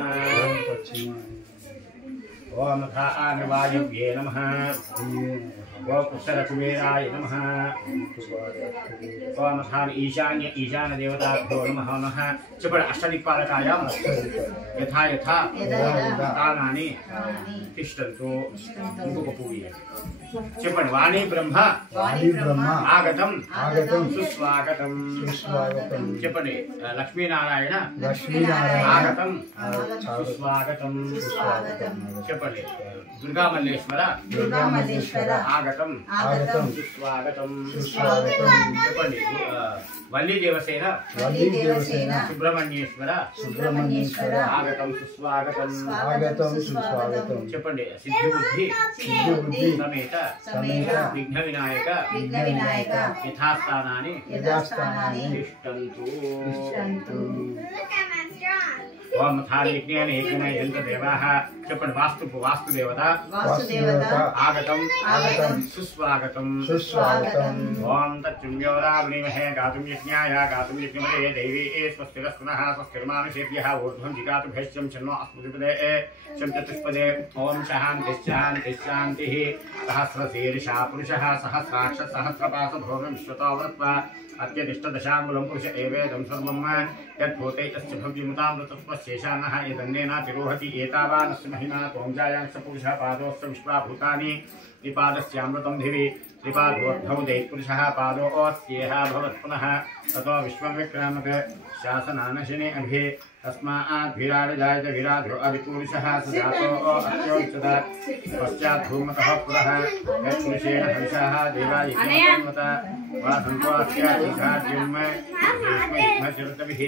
ఓమథాన వాయవ్యే నమః ఓం ఉత్తరకుబేరాయ నమః ఓమథాన ఈశాన్య దేవతాభ్యో నమః చెప్పండి అష్టదిక్పాలకాయాం యథా యథా స్థానాని తిష్టంతు ఇంకొక పువ్వు చెప్పండి వాణి బ్రహ్మ ఆగతం సుస్వాగతం చెప్పండి లక్ష్మీనారాయణ ఆగతం సుస్వాగతం చెప్పండి దుర్గామల్లేశ్వర ఆగతం సుస్వాగతం చెప్పండి వల్లి దేవసేన సుబ్రహ్మణ్యేశ్వర ఆగతం సుస్వాగతం చెప్పండి సిద్ధిబుద్ధి సమేత విఘ్న వినాయక యథాస్థానాని తిష్టంతు ఓం థాలిజ్ఞాని ఏకమై దేవాః చెప్పండి వాస్తుదేవత ఆగతం సుస్వాగతం ఓం తచ్చుమ్యోరావణీమహే గాతుం యజ్ఞాయ గాతుం యజ్ఞమదే దైవీ స్వస్తిరస్పునః స్వస్తిర్మానుషేభ్యः ఊర్ధ్వం జిగాతు భైష్యం చన్నో అస్మృతిపదే శం చతుష్పదే ఓం శాంతిః సహస్రశీర్షా పురుషः సహస్రాక్ష సహస్రపాస భోగం విశ్వతో వృత్వా అత్యతిష్టదశాంగులం పురుష ఏవేదం సర్వం యద్భూతే తస్య భవ్యముతామృతత్వశేషానః యదన్నేనాతిరోహతి ఏతావానస్య మహిమా తోంజాయాంశ పురుషः పాదోస్య విశ్వాభూతాని త్రిపాదస్యామృతం ధివి త్రిపాదోర్ధౌ దైత్పురుషः పాదోస్యేహ భవత్ పునః తతో విశ్వం విక్రామత్ శాసనానశినే అభి తస్మాత్ విరాజాయత విరాజో అధిపురుషः సజాతో అత్యోచ్చత పశ్చాత్ భూమతః పురః యత్పురుషేణ హవిషः దేవాయజ్ఞమత వాసంతోస్యాధిఘాజ్యం భీష్మచిరతభిః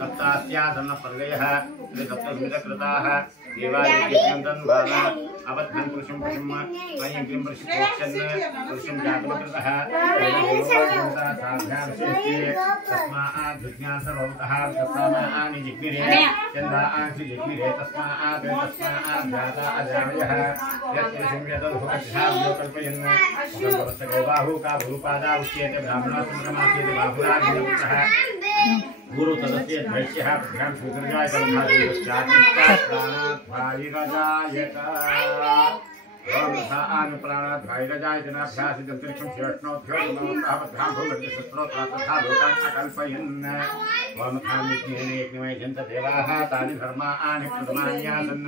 సప్తాస్యాసన్నపర్యయः త్రిసప్తస్మితకృతాः దేవాయజ్ఞం తన్వానా అవధ్నం పురుషం పశుం మయంగ్రిం పరిశుద్ధోచ్చన్ పురుషం జాతమకృతः తస్మాత్ జిజ్ఞాసరౌతః తస్మాని జిగ్మిరే చందాసి జిగ్మిరే తస్మాత్ జాత అజామయః యత్పురుషం యతద్భుతధ్యావ్యో కల్పయన్ ముఖంభవస్తకో బాహు కాభూపాదా ఉచ్యతే బ్రాహ్మణో సంక్రమాస్యేతి బాహురాగ్నిపుత్రः गुरु तदस्य भैष्यः प्रभ्यां सूत्रजाय प्राणाध्वायिरजायत ओम धान प्राणाध्वायिरजाय जनाभ्यासितंत्रिक्षं श्रेष्ठोभ्यो नमोताभद्रां भूमध्यशस्त्रोत्रा तथा लोकान् अकल्पयन् ओम धान्यज्ञेन यज्ञमय जन्त देवाः तानि धर्माणि प्रथमान्यासन्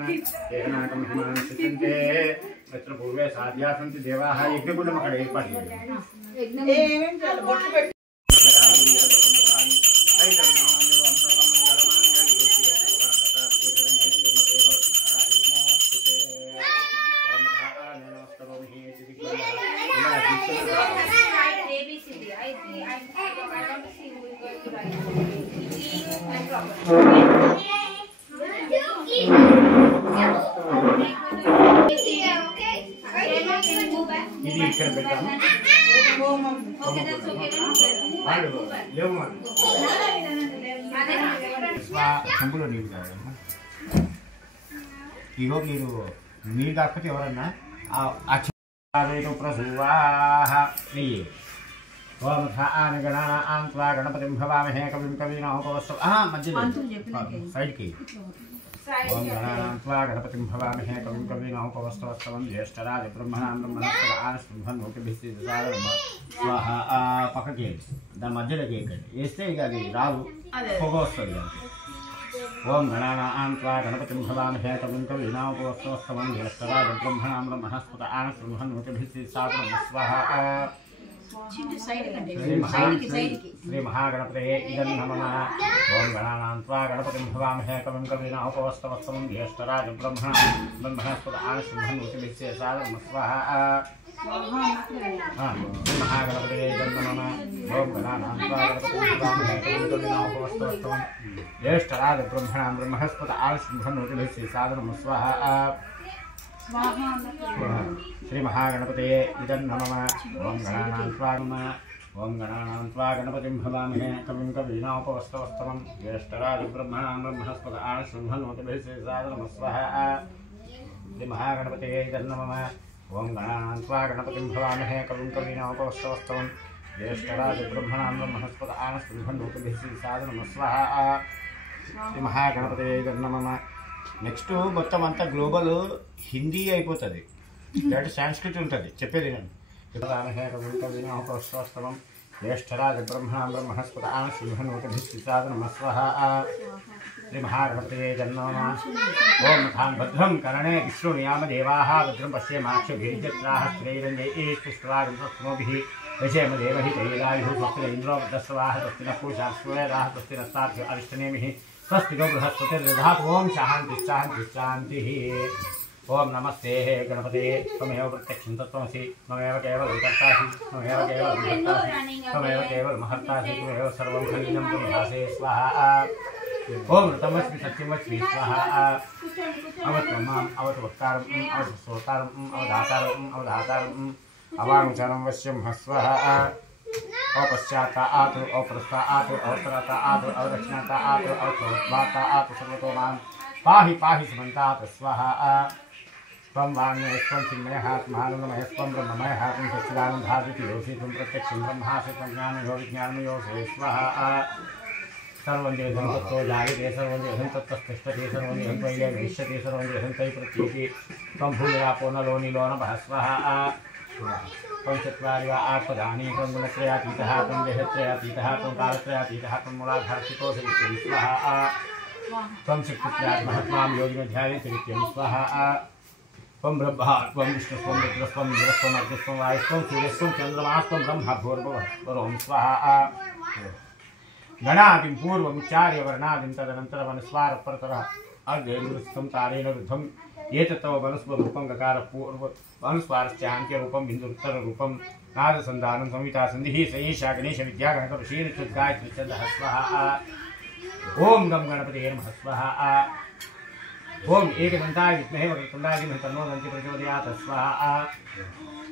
तेनाकं हिमानि सिद्धन्ते तत्र पूर्वे साध्या सन्ति देवाः यज्ञकुण्डमकळे ఏర్పాటు ఇది ఇక్కడ పెట్టాము సంపులో నీళ్ళు కావాలమ్మా ఇగో మీరు నీళ్ళు కాకపోతే ఎవరన్నా ప్రసూవాహ నెయ్యి ఓం ధాన గణానాం త్వా గణపతిం భవామహే కవిం కవీనాముపవస్సవ మధ్యలో సైడ్కి ఓం గణానాం త్వా గణపతిం భవామహే కవిం కవీనాముపవస్సవం జ్యేష్ఠరాజ బ్రహ్మణాం బ్రహ్మణస్పద ఆనస్బ్రహ్మన్ నోకభిస్తి స్వాహ పక్కకి దాని మధ్యలోకి వేయండి వేస్తే ఇక అది రాదు పొగ వస్తుంది ఓం గణానాం త్వా గణపతిం భవామహే కవిం కవీనాముపమశ్రవస్తమం జ్యేష్ఠరాజం బ్రహ్మణాం బ్రహ్మణస్పత ఆనశృణ్వన్నోతిభిः సాదరం స్వాహా. శ్రీ మహాగణపతయే ఇదం నమః. ఓం గణానాం త్వా గణపతిం భవామహే కవిం కవీనాముపమశ్రవస్తమం జ్యేష్ఠరాజం బ్రహ్మణాం బ్రహ్మణస్పత ఆనశృణ్వన్నోతిభిः సాదరం స్వాహా. శ్రీ మహాగణపతయే ఇదం నమః. ఓం గణానాం త్వా గణపతిం భవామహే కవిం కవీనాముపమశ్రవస్తమం జ్యేష్ఠరాజం బ్రహ్మణాం బ్రహ్మణస్పత ఆనశృణ్వన్నోతిభిः సాదరం స్వాహా. శ్రీ మహాగణపతయే ఇదం నమః. ఓం గణానాం త్వా గణపతిం భవామహే కవిం కవీనాముపమశ్రవస్తమం జ్యేష్ఠరాజం బ్రహ్మణాం బ్రహ్మణస్పత ఆనశృణ్వన్నోతిభిः సాదరం స్వాహా. శ్రీ మహాగణపతయే ఇదం నమః. ఓం గణానాం త్వా గణపతిం భవామహే కవిం కవీనాముపమశ్రవస్తమం జ్యేష్ఠరాజం బ్రహ్మణాం బ్రహ్మణస్పత ఆనశృణ్వన్నోతిభిः సాదరం స్వాహా. శ్రీ మహాగణపతయే ఇదం నమః. నెక్స్ట్ మొత్తం అంతా గ్లోబల్ హిందీ అయిపోతుంది, లేదంటే సంస్కృతి ఉంటుంది. చెప్పేది నేను కవినాముపమశ్రవస్తమం జ్యేష్ఠరాజ బ్రహ్మణాం బ్రహ్మణస్పత ఆనశృణ్వన్నోతిభిः సాదరం స్వాహా. శ్రీ మహాగణపతయే ఇదం నమః. ఓం ధాం భద్రం కర్ణే విష్ణునియామదేవాః భద్రం పశ్యేమాక్షభిర్యజత్రాः స్థిరైరంజైః పుష్టివాగంతస్నోభిः యజేమ దేవహిः తైరాయుः స్వస్తి ఇంద్రో వృద్ధస్వాः స్వస్తి నః పూషా శ్వేదాः స్వస్తి నస్తాభ్యో అరిష్టనేమిः స్వస్తి గో బృహస్పతిర్దధాతు. ఓం శాంతిః శాంతిః శాంతిః. ఓం నమస్తే గణపతయే త్వమేవ ప్రత్యక్షం తత్వమసి త్వమేవ కేవలం కర్తాసి త్వమేవ కేవలం భర్తాసి త్వమేవ కేవలం మహర్తాసి త్వమేవ సర్వం ఖండితం బ్రహ్మాసే స్వాహా. ఓం ఋతమస్మి సత్యమస్మి స్వాహా. అవతు మాం అవతు వక్తారం అవతు శ్రోతారం అవధాతారం అవధాతారం అవాంఛనం వశ్యం స్వాహా. अपश्चात आतु अपृष्ठा आतु अवतरता आतु अवदक्षिणता आतु अवत्वाता आतु सर्वतो मां पाहि पाहि समन्तात् स्वाहा. त्वं वाङ्मयस्त्वं चिन्मयः त्वमानन्दमयस्त्वं ब्रह्ममयः त्वं सच्चिदानन्दादितियोऽसि त्वं प्रत्यक्षं ब्रह्मासि त्वं ज्ञानयो विज्ञानमयोऽसि स्वाहा. सर्वं देवं तत्त्वो जायते सर्वं देवं तत्त्वस्तिष्ठति सर्वं देवं त्वयि भविष्यति सर्वं देवं त्वयि प्रतीति त्वं भूमिरापो नलो नीलो नभः स्वाहा. त्वं चत्वारि वा आत्मदानि त्वं गुणत्रयातीतः त्वं देहत्रयातीतः त्वं कालत्रयातीतः त्वं मूलाधारस्थितोऽसि नित्यं स्वाहा. त्वं शक्तित्रयात् महत्मां योगिनध्यायति नित्यं स्वाहा. त्वं ब्रह्मा त्वं विष्णुस्त्वं रुद्रस्त्वं इन्द्रस्त्वं अग्निस्त्वं वायुस्त्वं सूर्यस्त्वं चन्द्रमास्त्वं ब्रह्म भूर्भुवः स्वाहा. गणादिं पूर्वमुच्चार्य वर्णादिं तदनन्तरमनुस्वारपरतरः अग्निरुस्तं तारेण रुद्धम् एतत्तव वनस्वरूपं गकारपूर्व अनुस्वारश्चान्त्यरूपं बिन्दुत्तररूपं नादसन्धानं संहिता सन्धिः स एषा गणेश विद्या गणकऋषीर्गायत्री छन्दः स्वाहा. ओं गं गणपतये नमः स्वाहा. ओं एकदन्ताय विद्महे वक्रतुण्डाय धीमहि तन्नो दन्ति प्रचोदयात् स्वाहा.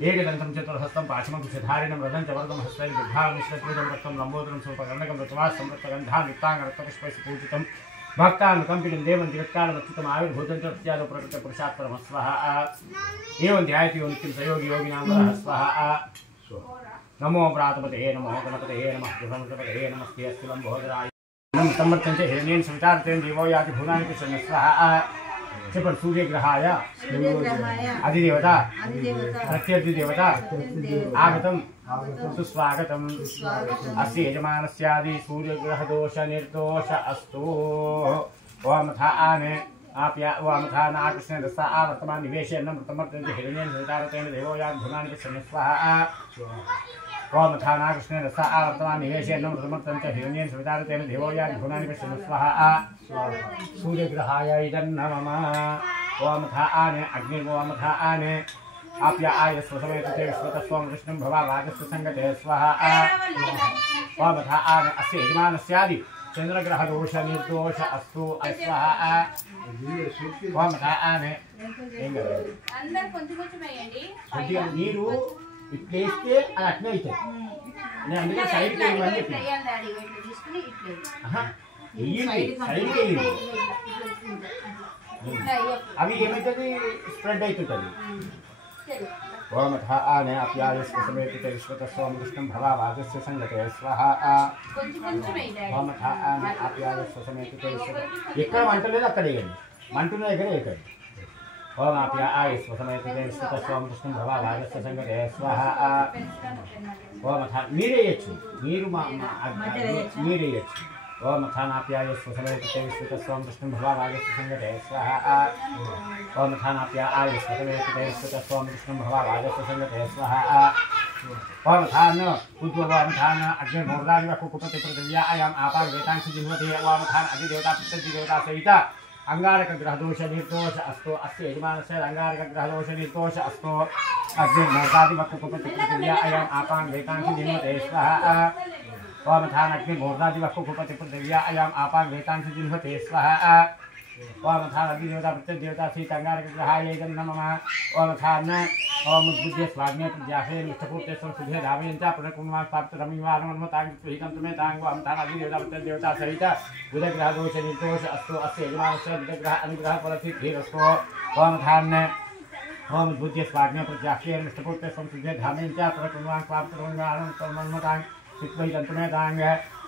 एकदन्तं चतुर्हस्तं पाशमकुशधारिणं रदं च वरदं हस्तैः बिभ्रामिश्रत्वजं रक्तं लम्बोदरं स्वरूपकर्णकं रचवास् संवृत्तगन्धान् युक्ताङ्गरक्तपुष्पैः पूजितं भक्तानुकम्पितं देवं जगत्कालमच्युतम् आयुर्भूतं च प्रत्यादौ प्रकृतपुरुषात् परमः स्वाहा. एवं ध्यायति यो नित्यं स योगी योगिनां वरः स्वाहा. नमो प्रातपतये नमो गणपतये नमः गणपतये नमस्ते अस्ति लम्बोदराय नमः सम्मर्तं च हिरण्येन संवितार्तेन देवो याति भुवनानि प्रसन्न स्वाहा. చెప్పండి. సూర్యగ్రహాయ అధిదేవత ప్రత్యర్థిదేవత ఆగతం సుస్వాగతం. అస్య యజమానస్యాది సూర్యగ్రహదోష నిర్దోష అస్తు. ఓమథా ఆనే ఆప్య ఓమథా నాకృష్ణ దస్తా ఆవర్తమాన్ నివేశయన్నం మృతమర్తంతి హిరణ్యేన సంవితారతేన దేవో యాతి భువనాని ప్రసన్న స్వాహా. ఓమథా నాకృష్ణ దస్తా ఆవర్తమాన్ నివేశయన్నం మృతమర్తంత హిరణ్యేన సంవితారతేన దేవో యాతి భువనాని ప్రసన్న స్వాహా. सूर्यग्रहाय इदं नमः. ओमथा आने अग्निर्वोमथा आने आप्या आयस्वसमेतते विश्वतस्वं विष्णुं भवावागस्य संगते स्वाहा. ओमथा आने अस्य यजमानस्यादि चन्द्रग्रहदोष निर्दोष अस्तु स्वाहा. ओमथा आने అందరూ కొంచెం కొంచెం వేయండి. కొద్దిగా నీరు ఇట్లేస్తే అది అట్నే అవుతుంది. నేను అందుకే సైడ్కి వేయమని చెప్పి అవి ఏమైతుంది స్ప్రెడ్ అవుతుంటుంది. ఓమథా ఆనే అప్యాయస్వసమేతతే విశ్వతస్వం విష్ణుం భవావాగస్య సంగతే స్వాహా. ఓమథా ఆనే అప్యాయస్వసమేతతే విశ్వత ఎక్కడ మంట లేదు అక్కడ వేయండి, మంటున్న దగ్గర వేయకండి. ఓం అప్యాయస్వసమేతతే విశ్వతస్వం విష్ణుం భవావాగస్య సంగతే స్వాహా. ఓమథా మీరేయచ్చు, మీరు మీరేయచ్చు. ओम थानाप्याय स्वसमेतते विश्वतस्वं विष्णुं भवावागस्य संगते स्वाहा ओम थानाप्याय स्वसमेतते विश्वतस्वं विष्णुं भवावागस्य संगते स्वाहा ओम थान उद्ववं थान अग्निर्मोर्दादिव कुकुपति पृथिव्या अयम् आपां वेतांसि जिह्वति ओम थान अधिदेवता प्रत्यधिदेवता सहित अंगारक ग्रह दोष निर्दोष अस्तो अस्य यजमानस्य अंगारक ग्रह दोष निर्दोष अस्तो अग्निर्मोर्दादिव कुकुपति पृथिव्या अयम् आपां वेतांसि जिह्वति स्वाहा ओम थान अग्निर्मोर्दादिव कुकुपति पृथिव्या अयम् आपां वेतांसि जिह्वति स्वाहा ओम थान अधिदेवता प्रत्यधिदेवता सहित अंगारक ग्रहाय नमः ओम थान ओम बुद्धि स्वाग्ने प्रजाहे निष्ठपूर्ते संसुधे धावयन् च पुनर्कुर्मां प्राप्त रमिवारमन्मतां सुहितं तुमे तां ओम थान अधिदेवता प्रत्यधिदेवता सहित बुधग्रह दोष निर्दोष अस्तु अस्य यजमानस्य बुधग्रह अनुग्रह फलसिद्धिरस्तु ओम थान ओम बुद्धि स्वाग्ने प्रजाहे निष्ठपूर्ते संसुधे धावयन् च पुनर्कुर्मां प्राप्त रमिवारमन्मतां सुहितं तुमे तां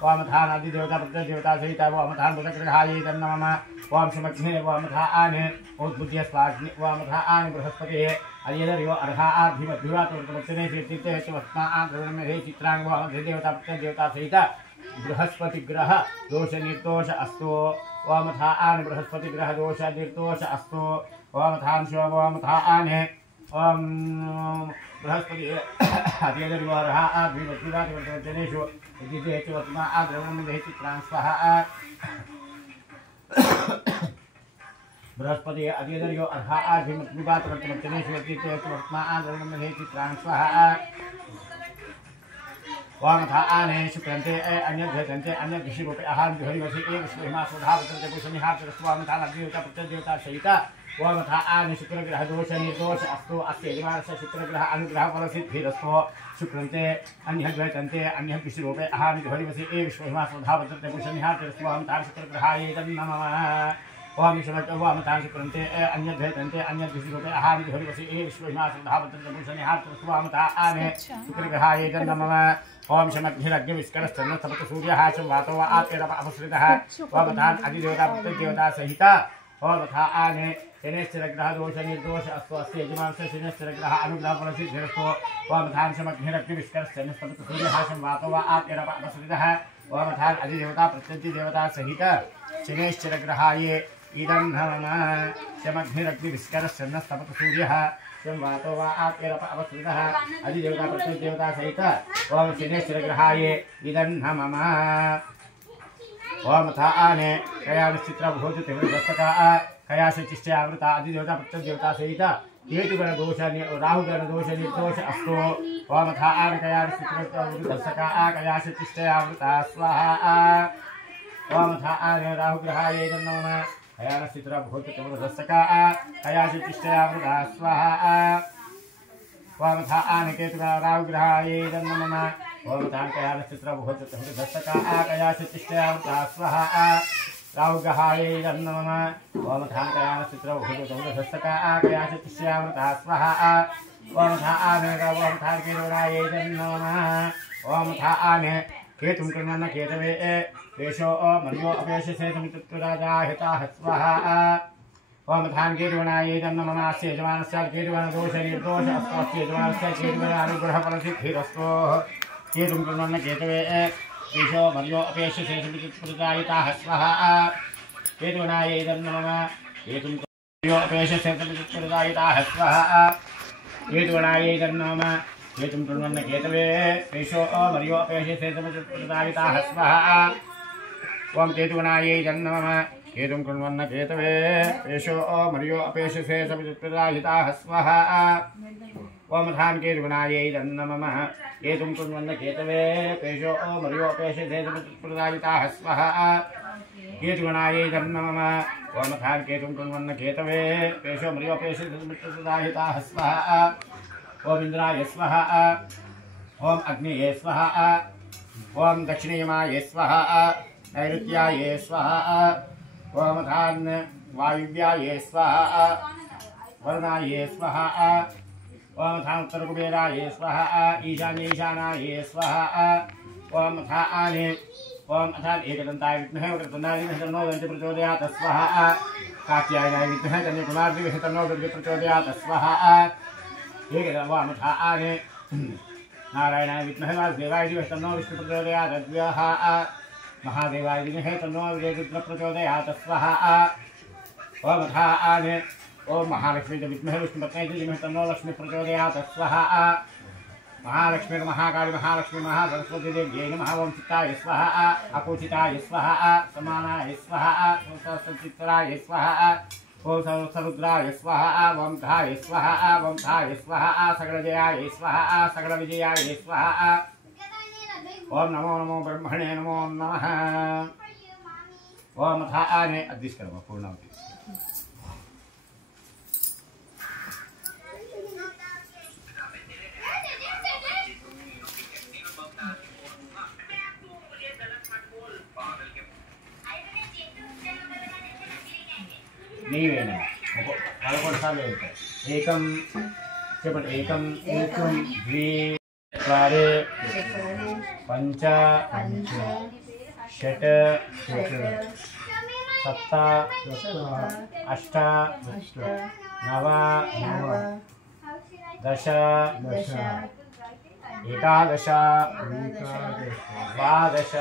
ओम थान अधिदेवता प्रत्यधिदेवता सहित ओम थान बुधग्रहाय नमः ओम समग्ने ओम थाने ओम बुद्धि स्वाग्ने ओम थाने बृहस्पतिः अयदर्यो अर्हा आधिमद्भिवातोर्तमत्तने चित्ते चवस्मा आद्रवणमे हे चित्रांग ओम देवता प्रत्यदेवता सहित बृहस्पति ग्रह दोष निर्दोष अस्तु ओम थाने बृहस्पति ग्रह दोष निर्दोष अस्तु ओम थान शिव ओम थाने ओम बृहस्पति अयदर्यो अर्हा आधिमद्भिवातोर्तमत्तने चित्ते चवस्मा आद्रवणमे हे चित्रांग स्वाहा बृहस्पति अद्यदर्यो अर्हा आधिमद्विवातवर्तमत्तने शिवतीते वर्तमा आदरणं हे चित्रां स्वाहा ओम था आने शुक्रन्ते अन्यद्धन्ते अन्यदिशिरूपे आहार विहरिवसि एक स्वेमा स्वधावत्रते पुषनिहार स्वाम था देवता प्रत्यदेवता सहित ओम था आने शुक्रग्रह दोष निर्दोष अस्तु अस्य यजमानस्य शुक्रग्रह अनुग्रह फलसिद्धिरस्तु शुक्रन्ते अन्यद्धन्ते अन्यदिशिरूपे आहार विहरिवसि एक स्वेमा स्वधावत्रते पुषनिहार स्वाम था शुक्रग्रहाय नमः ओम शमक ओम तां शुक्रन्ते अन्यद्धन्ते अन्यदिशिरूपे आहार विहरिवसि एक स्वेमा स्वधावत्रते पुषनिहार स्वाम था आने शुक्रग्रहाय नमः ओम शमग्निरग्निविष्करश्चन्द्र सप्त सूर्यः वातो वा आप्यरप अपसृतः ओम थान अधिदेवता प्रत्यदेवता सहित ओम था आने शनेश्चरग्रह दोष निर्दोष अस्तु अस्य यजमानस्य शनेश्चरग्रह अनुग्रह फलसिद्धिरस्तु ओम थान शमग्निरग्निविष्करश्चन्द्र सप्त सूर्यः वातो वा आप्यरप अपसृतः ओम थान अधिदेवता प्रत्यदेवता सहित शनेश्चरग्रहाय इदं नमः शमग्निरग्निविष्करश्चन्द्र सप्त सूर्यः वातो वा आप्यरप अपसृतः अधिदेवता प्रत्यदेवता सहित ओम शनेश्चरग्रहाय इदं नमः ओम था आने कयाचित्र भोजतिवस्तका कयाशिष्टयावृता अधिदेवता प्रत्यदेवता सहित केतुगण दोष राहुगण दोष निर्दोष अस्तु ओम था आने कयाचित्रस्तका कयाशिष्टयावृता स्वाहा ओम था आने राहुग्रहाय नमः कयाचित्र भोजतिवस्तका कयाशिष्टयावृता स्वाहा ओम था आने केतुगण राहुग्रहाय नमः ओम था कयाचित्र भोजतिवस्तका कयाशिष्टयावृता स्वाहा राहुग्रहाय नमः ओम था कयाचित्र भोजतिवस्तका कयाशिष्टयावृता स्वाहा ओम था आने ओम था केतुगणाय नमः ओम था आने केतुं कर्मण केतवे पेशो मर्यो अपेशसे समितुराजा हिताः स्वाहा ओम थान केतुगणाय नमः अस्य यजमानस्य केतुगण दोष निर्दोष अस्य यजमानस्य केतुगण अनुग्रह फलसिद्धिरस्तु केतुं कर्मण केतवे पेशो मर्यो अपेशसे समितुराजा हिताः स्वाहा केतुगणाय नमः केतुं मर्यो अपेशसे समितुराजा हिताः स्वाहा केतुगणाय नमः केतुं कर्मण केतवे पेशो मर्यो अपेशसे समितुराजा हिताः स्वाहा ओम केतुगणाय नमः केतुं कर्मण केतवे पेशो मर्यो अपेशसे समितुराजा हिताः स्वाहा ओम थान केतुगणाय नमः केतुं कर्मण केतवे पेशो मर्यो अपेशसे समितुराजा हिताः स्वाहा केतुगणाय नमः ओम थान केतुं कर्मण केतवे पेशो मर्यो अपेशसे समितुराजा हिताः स्वाहा ओम इंद्राय स्वाहा ओम अग्निये स्वाहा ओम दक्षिणयमाय स्वाहा नैऋत्याय स्वाहा ओम धान वायुव्याय स्वाहा वरुणाय स्वाहा ओम धान उत्तर कुबेराय स्वाहा ईशान्यैशानाय स्वाहा ओम था आने ओम अथान एकदन्ताय विद्महे वक्रतुण्डाय धीमहि तन्नो दन्ति प्रचोदयात् स्वाहा कात्यायनाय विद्महे कन्याकुमारी धीमहि तन्नो दुर्गे प्रचोदयात् स्वाहा ओम था आने नारायणाय विद्महे वासुदेवाय धीमहि तन्नो विष्णु प्रचोदयात् महादेवाय विद्महे तन्नो रुद्रः प्रचोदयात् स्वाहा ओम धाने ओम महालक्ष्मी विद्महे विष्णुपत्न्यै धीमहि तन्नो लक्ष्मी प्रचोदयात् स्वाहा महालक्ष्मी महाकाली महालक्ष्मी महासरस्वती देव्यै नमः ओम चित्ताय स्वाहा अकुचिताय स्वाहा समानाय स्वाहा सहस्रचित्राय स्वाहा ओम सहस्ररुद्राय स्वाहा ओम धाय स्वाहा ओम धाय स्वाहा सकलजयाय स्वाहा सकलविजयाय स्वाहा ओम नमो नमो ब्रह्मणे नमो नमः ओम धाने अद्विष्कर्म पूर्णावति నీవేనా పదకొండు సార్లు వెళ్తాయి ఏకం చెప్పండి ఏకం ఏకం ద్వి చత్వారి పంచ షట్ సప్త అష్ట నవ దశ ఏకాదశ ద్వాదశ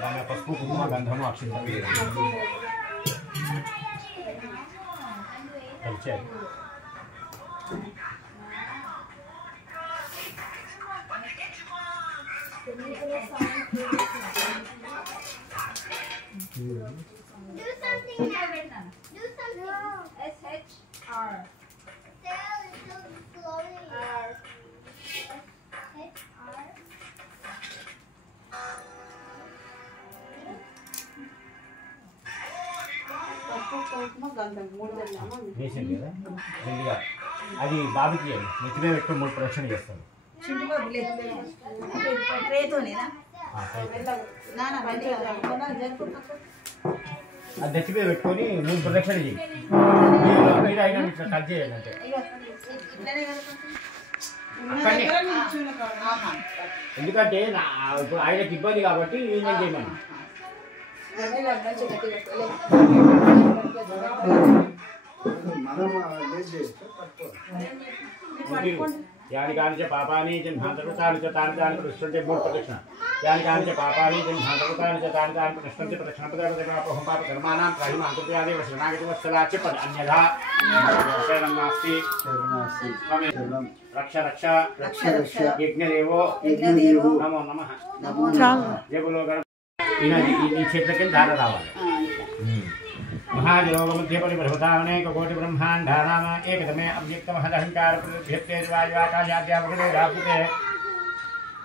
దాని పసుపు కుంకుమ గంధము అక్షింతలు కలిచారు Do something, Evan. Do something. S-H-R. Tell it so slowly. R. S-H-R. వేసింది కదా ముందుగా అది బాబుకి నెత్తి మీద పెట్టుకుని 3 ప్రదక్షిణలు చేస్తారు అది నెత్తి మీద పెట్టుకొని 3 ప్రదక్షిణలు చేయి మీరు అయినా ఇట్లా కట్ చేయండి అంటే ఎందుకంటే ఇప్పుడు ఆయనకి ఇబ్బంది కాబట్టి ఏం చేయమని यानी कानि च पापानि जन्मान्तरकृतानि च तानि तानि प्रतिष्ठन्ते 3 प्रदक्षिण यानी कानि च पापानि जन्मान्तरकृतानि च तानि तानि प्रतिष्ठन्ते प्रदक्षिणपदपापोहं पापकर्माणां त्राहिमां कृत्यादेव शरणागतिवत्सला च पद अन्यथा शरणं नास्ति रक्ष रक्ष रक्ष रक्ष यज्ञदेवो नमो नमः जय बोलो ఈ క్షేత్రకి దార రావాలి महाजलोकमध्ये परिबृहतानेककोटि ब्रह्माण्डानाम एकतमे अव्यक्तमहदहंकार प्रतिभ्यत्तेर्वायुवाकाशाद्यावगुणेरापुते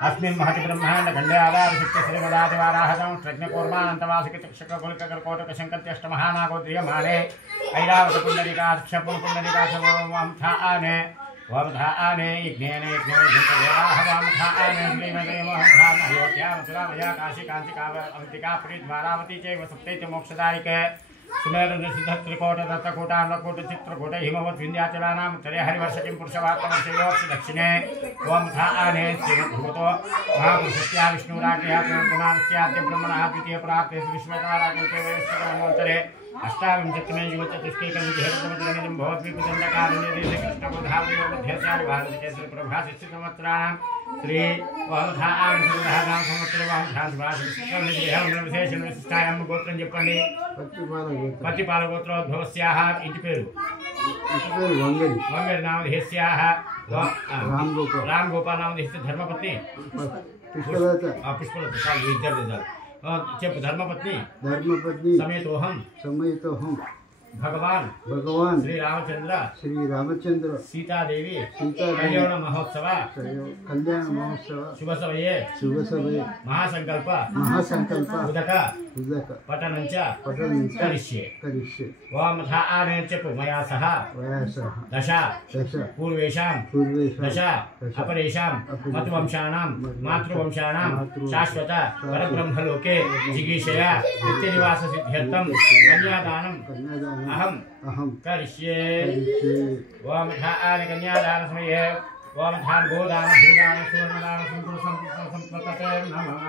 अस्मिन् महति ब्रह्माण्डखण्डे आधारशक्ति श्रीमदादिवाराहतं प्रज्ञपूर्मान्तवासिकचक्षककुलिककर्कोटकशङ्कत्यष्टमहानागोद्रियमाणे ऐरावतपुण्डरिकाक्षपुण्डरिकाक्षवोमथाने वमथाने यज्ञेन यज्ञेवाहवामथाने श्रीमते मोहन्धानयोध्यामथुरामया काशी कान्तिका प्रीद्वारावती चैव सप्तैति मोक्षदायिके सुमेरुसिद्धत्रिकोट दत्तकूटान्नकूट चित्रकूट हिमवत् विन्ध्याचलानां उत्तरे हरिवर्षकिं पुरुषवार्तवर्षयोः दक्षिणे ओम थाने श्रीमद्भगवतो महापुरुषस्य विष्णुराज्ञया पुनर्पुनास्याद्य ब्रह्मणः द्वितीय प्राप्ते विश्वताराज्ञते वैश्वतमोत्तरे अष्टाविंशतिमे युगचतुष्टैकविधेयं भवद्विपुदण्डकारुण्यदेशे कृष्णबोधावयोर्मध्यस्यादि भारतकेसरप्रभासितसंवत्सराणां श्री वहधान सुधानां संवत्सरे वहधान विशेषण गोत्रं చెప్పండి పత్తిపాల గోత్రోద్భవస్యాః ఇంటి పేరు వంగరి నామధేయస్యాః రామ్ గోపాల్ నామధేయస్య ధర్మపత్ని పుష్పలత చాలు ఇద్దరు చెప్పు ధర్మపత్ని సమేతోహం भगवान श्री रामचंद्र सीतादेवी कल्याण महोत्सव शुभ समये महासंकल्प उदक पठनंच करिष्ये ओम धाने चपु मया सह दश पूर्वेषां दश अपरेषां मतवंशानां मातृवंशानां शाश्वत परब्रह्मलोके जिगीषया नित्यनिवास सिद्ध्यर्थं कन्यादानं अहम करिष्ये ओम धान कन्यादान समये ओम धान गोदान भूदान सुवर्णदान संपत्ते नमः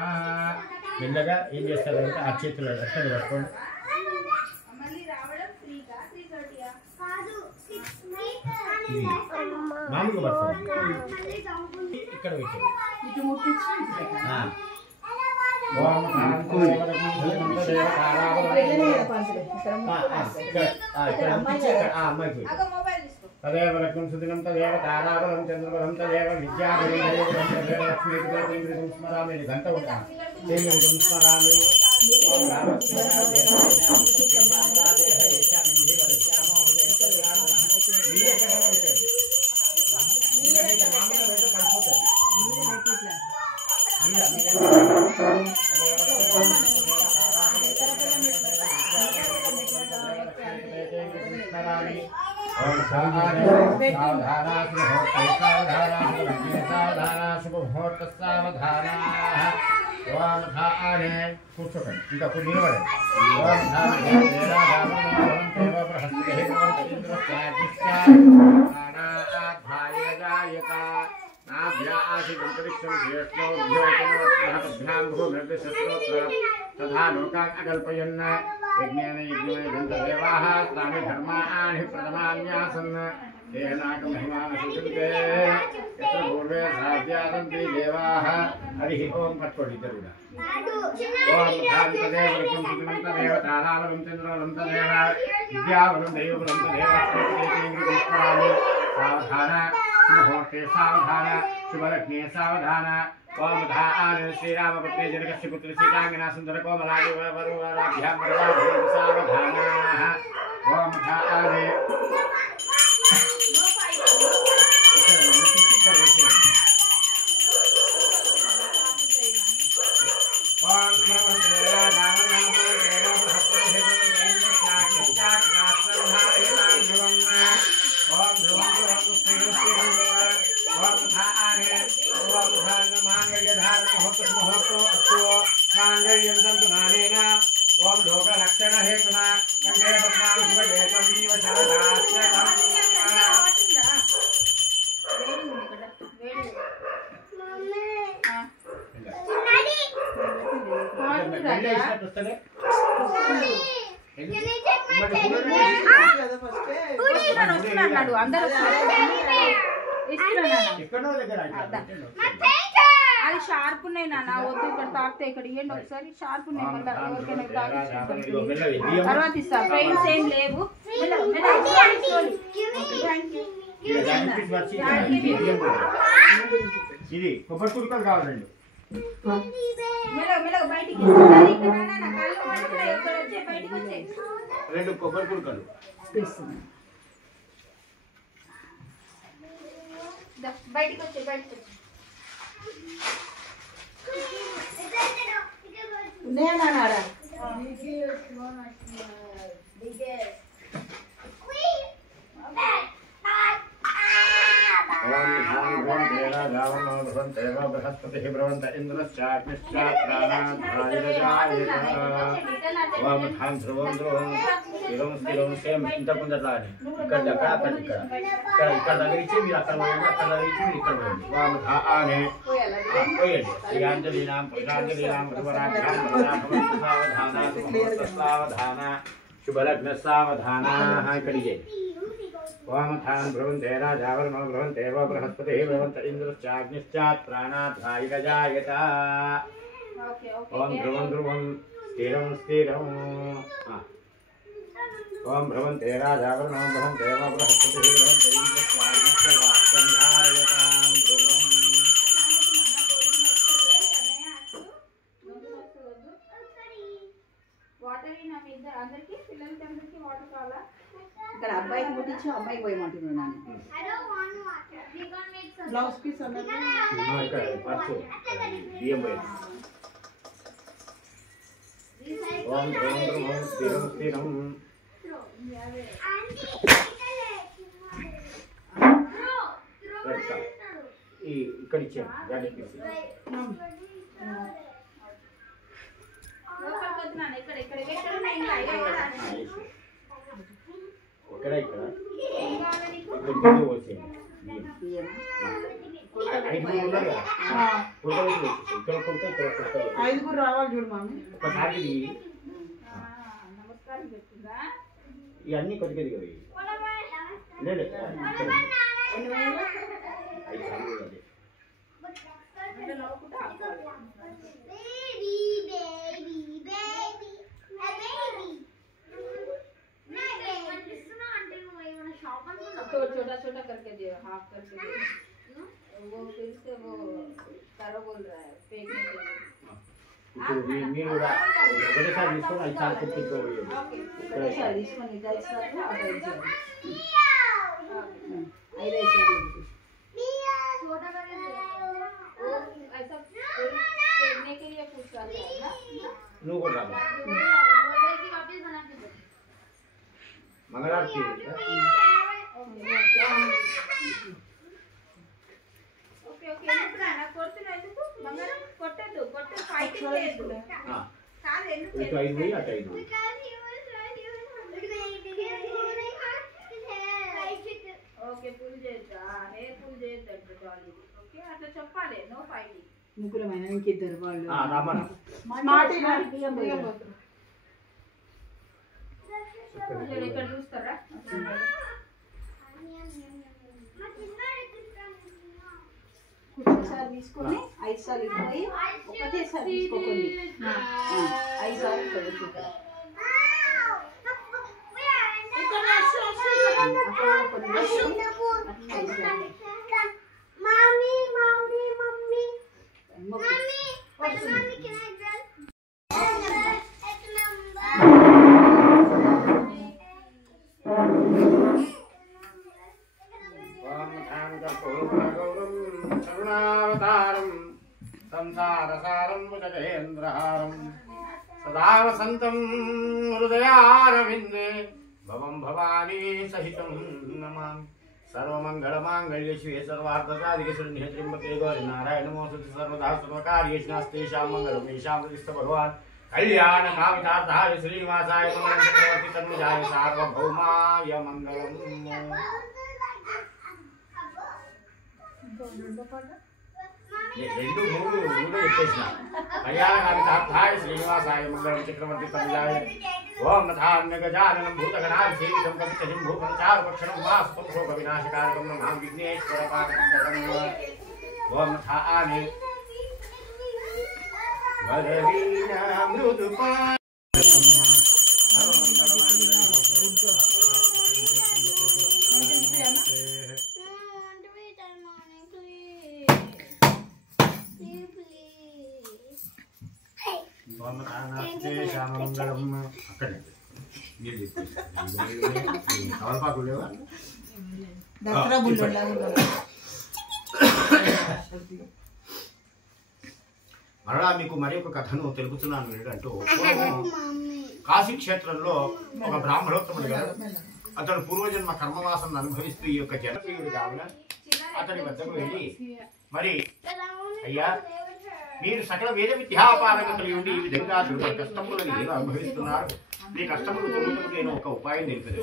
మెల్లగా ఏం చేస్తారంటే ఆ చేతులు అక్కడ పట్టుకోండి మామూలుగా పట్టుకోండి ఇక్కడ పెట్టండి ముట్టించి ఓం తదేవ లక్ష్మం సుదినం తదేవ తారాబలం చంద్రబలం తదేవ విద్యాబలం తదేవ లక్ష్మీపతిం స్మరామి గంట ఉంటాను స్మరామి కూర్చోకండి ఇంకా కొన్ని నిలబడండి तथा लोकान् अकल्पयन् यज्ञेन यज्ञदेवाः तानि धर्माणि प्रथमान्यासन् तेनाकमहिमानसुचन्ते यत्र पूर्वे साध्यासन्ति देवाः हरिः ओं पट्कोटि तरुण ओं तदेव ऋतुं सुतनं तदेव ताराबलं चन्द्रबलं तदेव विद्याबलं दैवबलं तदेव स्मरामि सावधान मुहूर्ते सावधान शुभलग्ने सावधान ओम धान श्रीराम पत्नी जनकस्य पुत्र सीतांगना सुंदर कोमलाय वरुवराभ्यां वरदाभ्यां सावधानाः ओम धान मांगल्यं तंतु नानेन ओम लोकलक्षण हेतुना कंठे पद्मां शुभदेकं जीव शरदास्य అది షార్ప్ ఉన్నాయి నాన్న వద్దు ఇక్కడ తాకితే ఇక్కడ ఇవ్వండి ఒకసారి షార్ప్ ఉన్నాయి మళ్ళీ ఎవరికైనా తర్వాత ఇస్తా పెయింట్స్ ఏం లేవు ఇది కొబ్బరి కుడుకలు కావాలండి మెల్లగా బయటికి బయటికి వచ్చే రెండు కొబ్బరి కుడుకలు బయటికి వచ్చే ఉన్నాయన్నాడా बृहस्पति ब्रवंत इंद्रश्चाग्निश्चात्राणाध्यायिरजायत ध्रुवं ध्रुवं स्थिरं स्थिरं सेम इंत कुंदरानि ఇక్కడ దగ్గరించి మీరు అక్కడ దగ్గరించి మీరు ఇక్కడ వామధానే పోయండి శ్రీయాంజలీనాం పురుషాంజలీనాం వరువరాభ్యాం సావధాన శుభలగ్న సావధాన ఇక్కడికి वामथान भ्रवन्ते राजावर्मो भ्रवन्ते वो बृहस्पतिः भ्रवन्त इंद्रश्चाग्निश्चात्राणाध्यायिरजायत ओम ध्रुवं ध्रुवं स्थिरं स्थिरं ओम भ्रवन्ते राजावर्मो भ्रवन्ते वो बृहस्पतिः भ्रवन्त इंद्रश्चाग्निश्चात्राणाध्यायिरजायतां ध्रुवम् వాటర్ నా మీద అందరికి పిల్లలకి అందరికి వాటర్ కావాలా ఇక్కడ అబ్బాయికి ముట్టించి అమ్మాయికి పోయమంటున్నాను నాన్న I don't want water. We're gonna make some. Blouse piece అన్నది ఇక్కడ పచ్చు బియ్యం పోయి ఓం ధ్రువం ధ్రువం స్థిరం స్థిరం ఈ ఇక్కడ ఇచ్చాను గాడి పీస్ లోపలికి వస్తున్నాను ఇక్కడ ఇక్కడ ఎక్కడ ఉన్నాయి ఇంకా ఇక్కడ ఇక్కడ ఇంకా నీకు ఇక్కడ బియ్యం వచ్చేయండి బియ్యం ఐదుగురు ఉన్నారు కదా ఇక్కడ కొడితే ఇక్కడ కొడతారు ఐదుగురు రావాలి చూడు మామి ఒకసారి నమస్కారం చెప్తుందా ఇవన్నీ కొద్ది కొద్దిగా లేదు ఎన్ని వేలు 5 సార్లు అదే छोटा छोटा करके दे, हाफ करके दे। वो फिर से वो करो बोल रहा है फेंकने के लिए। మీరు కూడా ఒకటేసారి తీసుకొని అది చాలా కుట్టుకోవాలి. ఒకటేసారి తీసుకొని ఇద్దరు ఇస్తారు छोटा करके वो ऐसा फेंकने के लिए कुछ करता है ना। నువ్వు కూడా రాదు. वापस बना के दो। మంగళారతి ఓకే ఓకే ఎందుకురా కొడుతున్నావు ఎందుకు బంగారం కొట్టద్దు కొట్టే ఫైటింగ్ లేదు కాదు ఎందుకు ఇటు 5 పోయి అటు 5 ఓకే పుల్ చేద్దా హెయిర్ పుల్ చేయొద్దంట డాలీ ఓకే అట్లా చెప్పాలి నో ఫైటింగ్ ముగ్గురమైన ఇంకిద్దరు వాళ్ళు రామన్న ఇక్కడ చూస్తారా ఒకసారి తీసుకొని 5 సార్లు పోయి ఒకటేసారి తీసుకోకండి 5 సార్లు కొడుకుంటారు సంసారసారం భుజగేంద్రహారం సదా వసంతం హృదయారవిందే భవం భవానీ సహితం నమామి సర్వమంగళమాంగళ్య శివే సర్వార్థసాధికే శరణ్యే త్ర్యంబకే గౌరీ నారాయణ నమోస్తుతే సర్వదా సర్వకార్యేషు నాస్తేషాం మంగళం ఈశాం ప్రతిష్ఠ భగవాన్ కళ్యాణ కామితార్థాయ శ్రీనివాసాయ మంగళం చక్రవర్తి తన్మజాయ సార్వభౌమాయ మంగళం రెండు మూడు చెప్పేసిన కళ్యాణ కామితార్థాయ శ్రీనివాసాయ మంగళం చక్రవర్తి తన్మజాయ ఓం నథాన్య గజాననం భూతగణాది సేవితం కవితహిం భూపచారపక్షణం వాసుతం శోక వినాశకారకం నమామి విఘ్నేశ్వర పాదం ఓం నథాని వరవీణ మృదుపా శ్యామంగళం అక్కడే నీళ్ళు కవలపాకులు లేవా మరలా మీకు మరి ఒక కథను తెలుపుతున్నాను ఏంటంటూ కాశీ క్షేత్రంలో ఒక బ్రాహ్మణోత్తముడు గారు అతడు పూర్వజన్మ కర్మవాసనను అనుభవిస్తూ ఈ యొక్క జనప్రియుడు కావున అతడి వద్దకు వెళ్ళి మరి అయ్యా మీరు సకల వేద విద్యాపారగతులు ఉండి ఈ విధంగా కష్టములను ఏదో అనుభవిస్తున్నారు మీ కష్టములు తొలుగుటకు నేను ఒక ఉపాయం తెలిపాను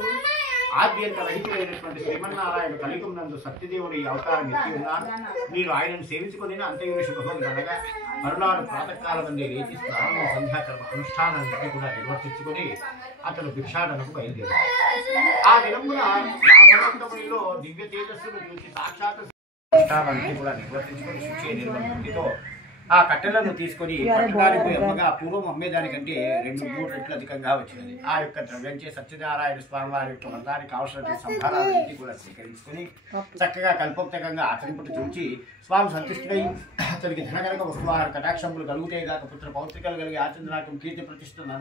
ఆద్యంత రహితుడైనటువంటి శ్రీమన్నారాయణ కలియుగం నందు సత్యదేవుడు ఈ అవతారం ఎత్తి ఉన్నారు మీరు ఆయనను సేవించుకొని అంతయుగ శుభం అనగా మరునాడు ప్రాతకాలం అందే లేచి స్నానం సంధ్యాకర్మ అనుష్ఠానాన్ని కూడా నిర్వర్తించుకొని అతను భిక్షాటనకు బయలుదేరారు ఆ దినమున బ్రాహ్మణోత్తమునిలో దివ్య తేజస్సును చూసి సాక్షాత్ అనుష్ఠానాన్ని కూడా నిర్వర్తించుకొని శుచి నిర్వహణతో ఆ కట్టెలను తీసుకొని పట్టణానికి అమ్మగా పూర్వం అమ్మేదానికంటే 2-3 రెట్లు అధికంగా వచ్చినది ఆ యొక్క ద్రవ్యంచే సత్యనారాయణ స్వామి వారి యొక్క వ్రతానికి కావలసిన సంభారాలన్నింటినీ కూడా స్వీకరించుకొని చక్కగా కల్పోక్తంగా ఆచరింపుట చూచి స్వామి సంతుష్టుడై అతనికి ధనగనక వస్తువారు కటాక్షములు కలుగుతే గాక పుత్ర పౌత్రికలు కలిగి ఆచంద్రాకం కీర్తి ప్రతిష్టను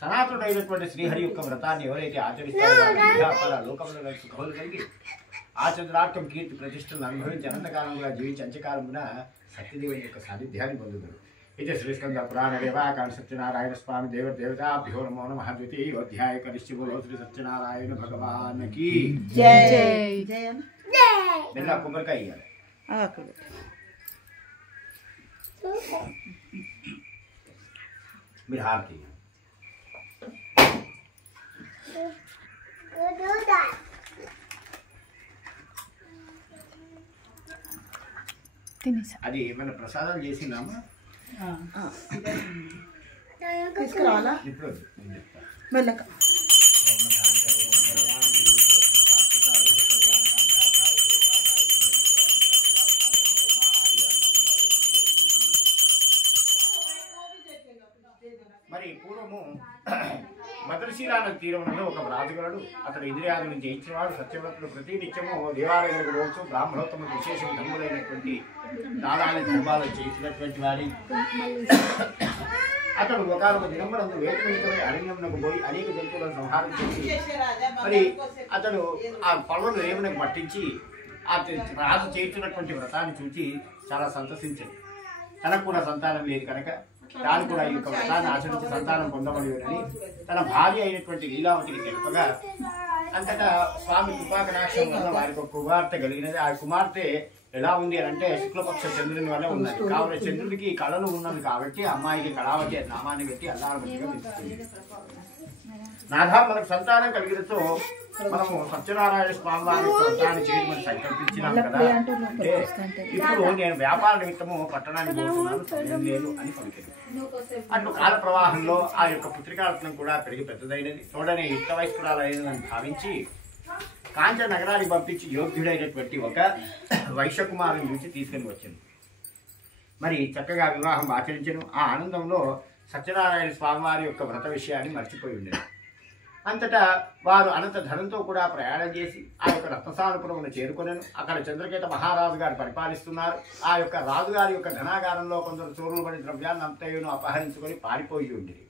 సనాతనుడైనటువంటి శ్రీహరి యొక్క వ్రతాన్ని ఎవరైతే ఆచరిస్తారో లోకంలో సుఖములు కలిగి ఆచంద్రార్థం కీర్తి ప్రతిష్టను అనుభవించి అనంతకాలంగా జీవించి అంత్యకాలమున సత్యదేవుని యొక్క సాన్నిధ్యాన్ని పొందుతారు ఇది శ్రీస్కంద పురాణ దేవాకాండ సత్యనారాయణ స్వామి దేవదేవతాభ్యో నమో నమః ద్వితీయోధ్యాయ కరిష్యబోలో శ్రీ సత్యనారాయణ భగవాన్కి బెల్ల కొబ్బరికాయ ఇయ్యాలి మీరు హారతి అది ఏమైనా ప్రసాదాలు చేసినామా తీసుకురావాలా ఇప్పుడు మెల్లక మరి పూర్వము మధురశీలా నది తీరములలో ఒక రాజుగలడు. అతడు ఇంద్రియాలను జయించినవాడు, సత్యవ్రతుడు. ప్రతి నిత్యము దేవాలయాలకు రోజు బ్రాహ్మణోత్తములు విశేషం ధర్ములైనటువంటి దానాన్ని ధర్మాలు చేసినటువంటి వాడి. అతడు ఒకనొక దినంబరందు వేట నిమిత్తమై అరణ్యమునకు పోయి అనేక జంతువులను సంహారం చేసి మరి అతడు ఆ పళ్ళను రేవునకు పట్టించి ఆ రాజు చేస్తున్నటువంటి వ్రతాన్ని చూసి చాలా సంతోషించాడు. తనకు కూడా సంతానం లేదు కనుక తాను కూడా ఈ యొక్క వ్రతాన్ని ఆచరించి సంతానం పొందబడేదని తన భార్య అయినటువంటి లీలావతిని తెలుపగా అంతటా స్వామి కృపాకటాక్షం వల్ల వారికి ఒక కుమార్తె కలిగినది. ఆ కుమార్తె ఎలా ఉంది అని అంటే శుక్లపక్ష చంద్రుని వల్ల ఉన్నది. కావున చంద్రుడికి కళలు ఉన్నది కాబట్టి అమ్మాయికి కళావతి అని నామాన్ని పెట్టి అల్లారబట్టిగా పెంచుతుంది. నాథా మనకు సంతానం కలిగినతో మనము సత్యనారాయణ స్వామి వారి సంతానం చేయమని సంకల్పించినాం కదా. అంటే ఇప్పుడు నేను వ్యాపార నిమిత్తము పట్టణానికి పోతున్నాను, సమయం లేదు అని పలికింది. అటు కాల ప్రవాహంలో ఆ యొక్క పుత్రికారత్నం కూడా పెరిగి పెద్దదైనది. చూడని యుక్త వయస్కురాలైనదని భావించి కాంచ నగరానికి పంపించి యోగ్యుడైనటువంటి ఒక వైశ్యకుమారుని నుంచి తీసుకుని వచ్చింది. మరి చక్కగా వివాహం ఆచరించను. ఆ ఆనందంలో సత్యనారాయణ స్వామివారి యొక్క వ్రత విషయాన్ని మర్చిపోయి ఉండేది. అంతటా వారు అనంత ధనంతో కూడా ప్రయాణం చేసి ఆ యొక్క రత్నసానుపురమును చేరుకొనను. అక్కడ చంద్రకేత మహారాజు గారు పరిపాలిస్తున్నారు. ఆ యొక్క రాజుగారి యొక్క ధనాగారంలో కొందరు చోరులు పడి ద్రవ్యాన్ని అంతయును అపహరించుకొని పారిపోయి ఉండేది.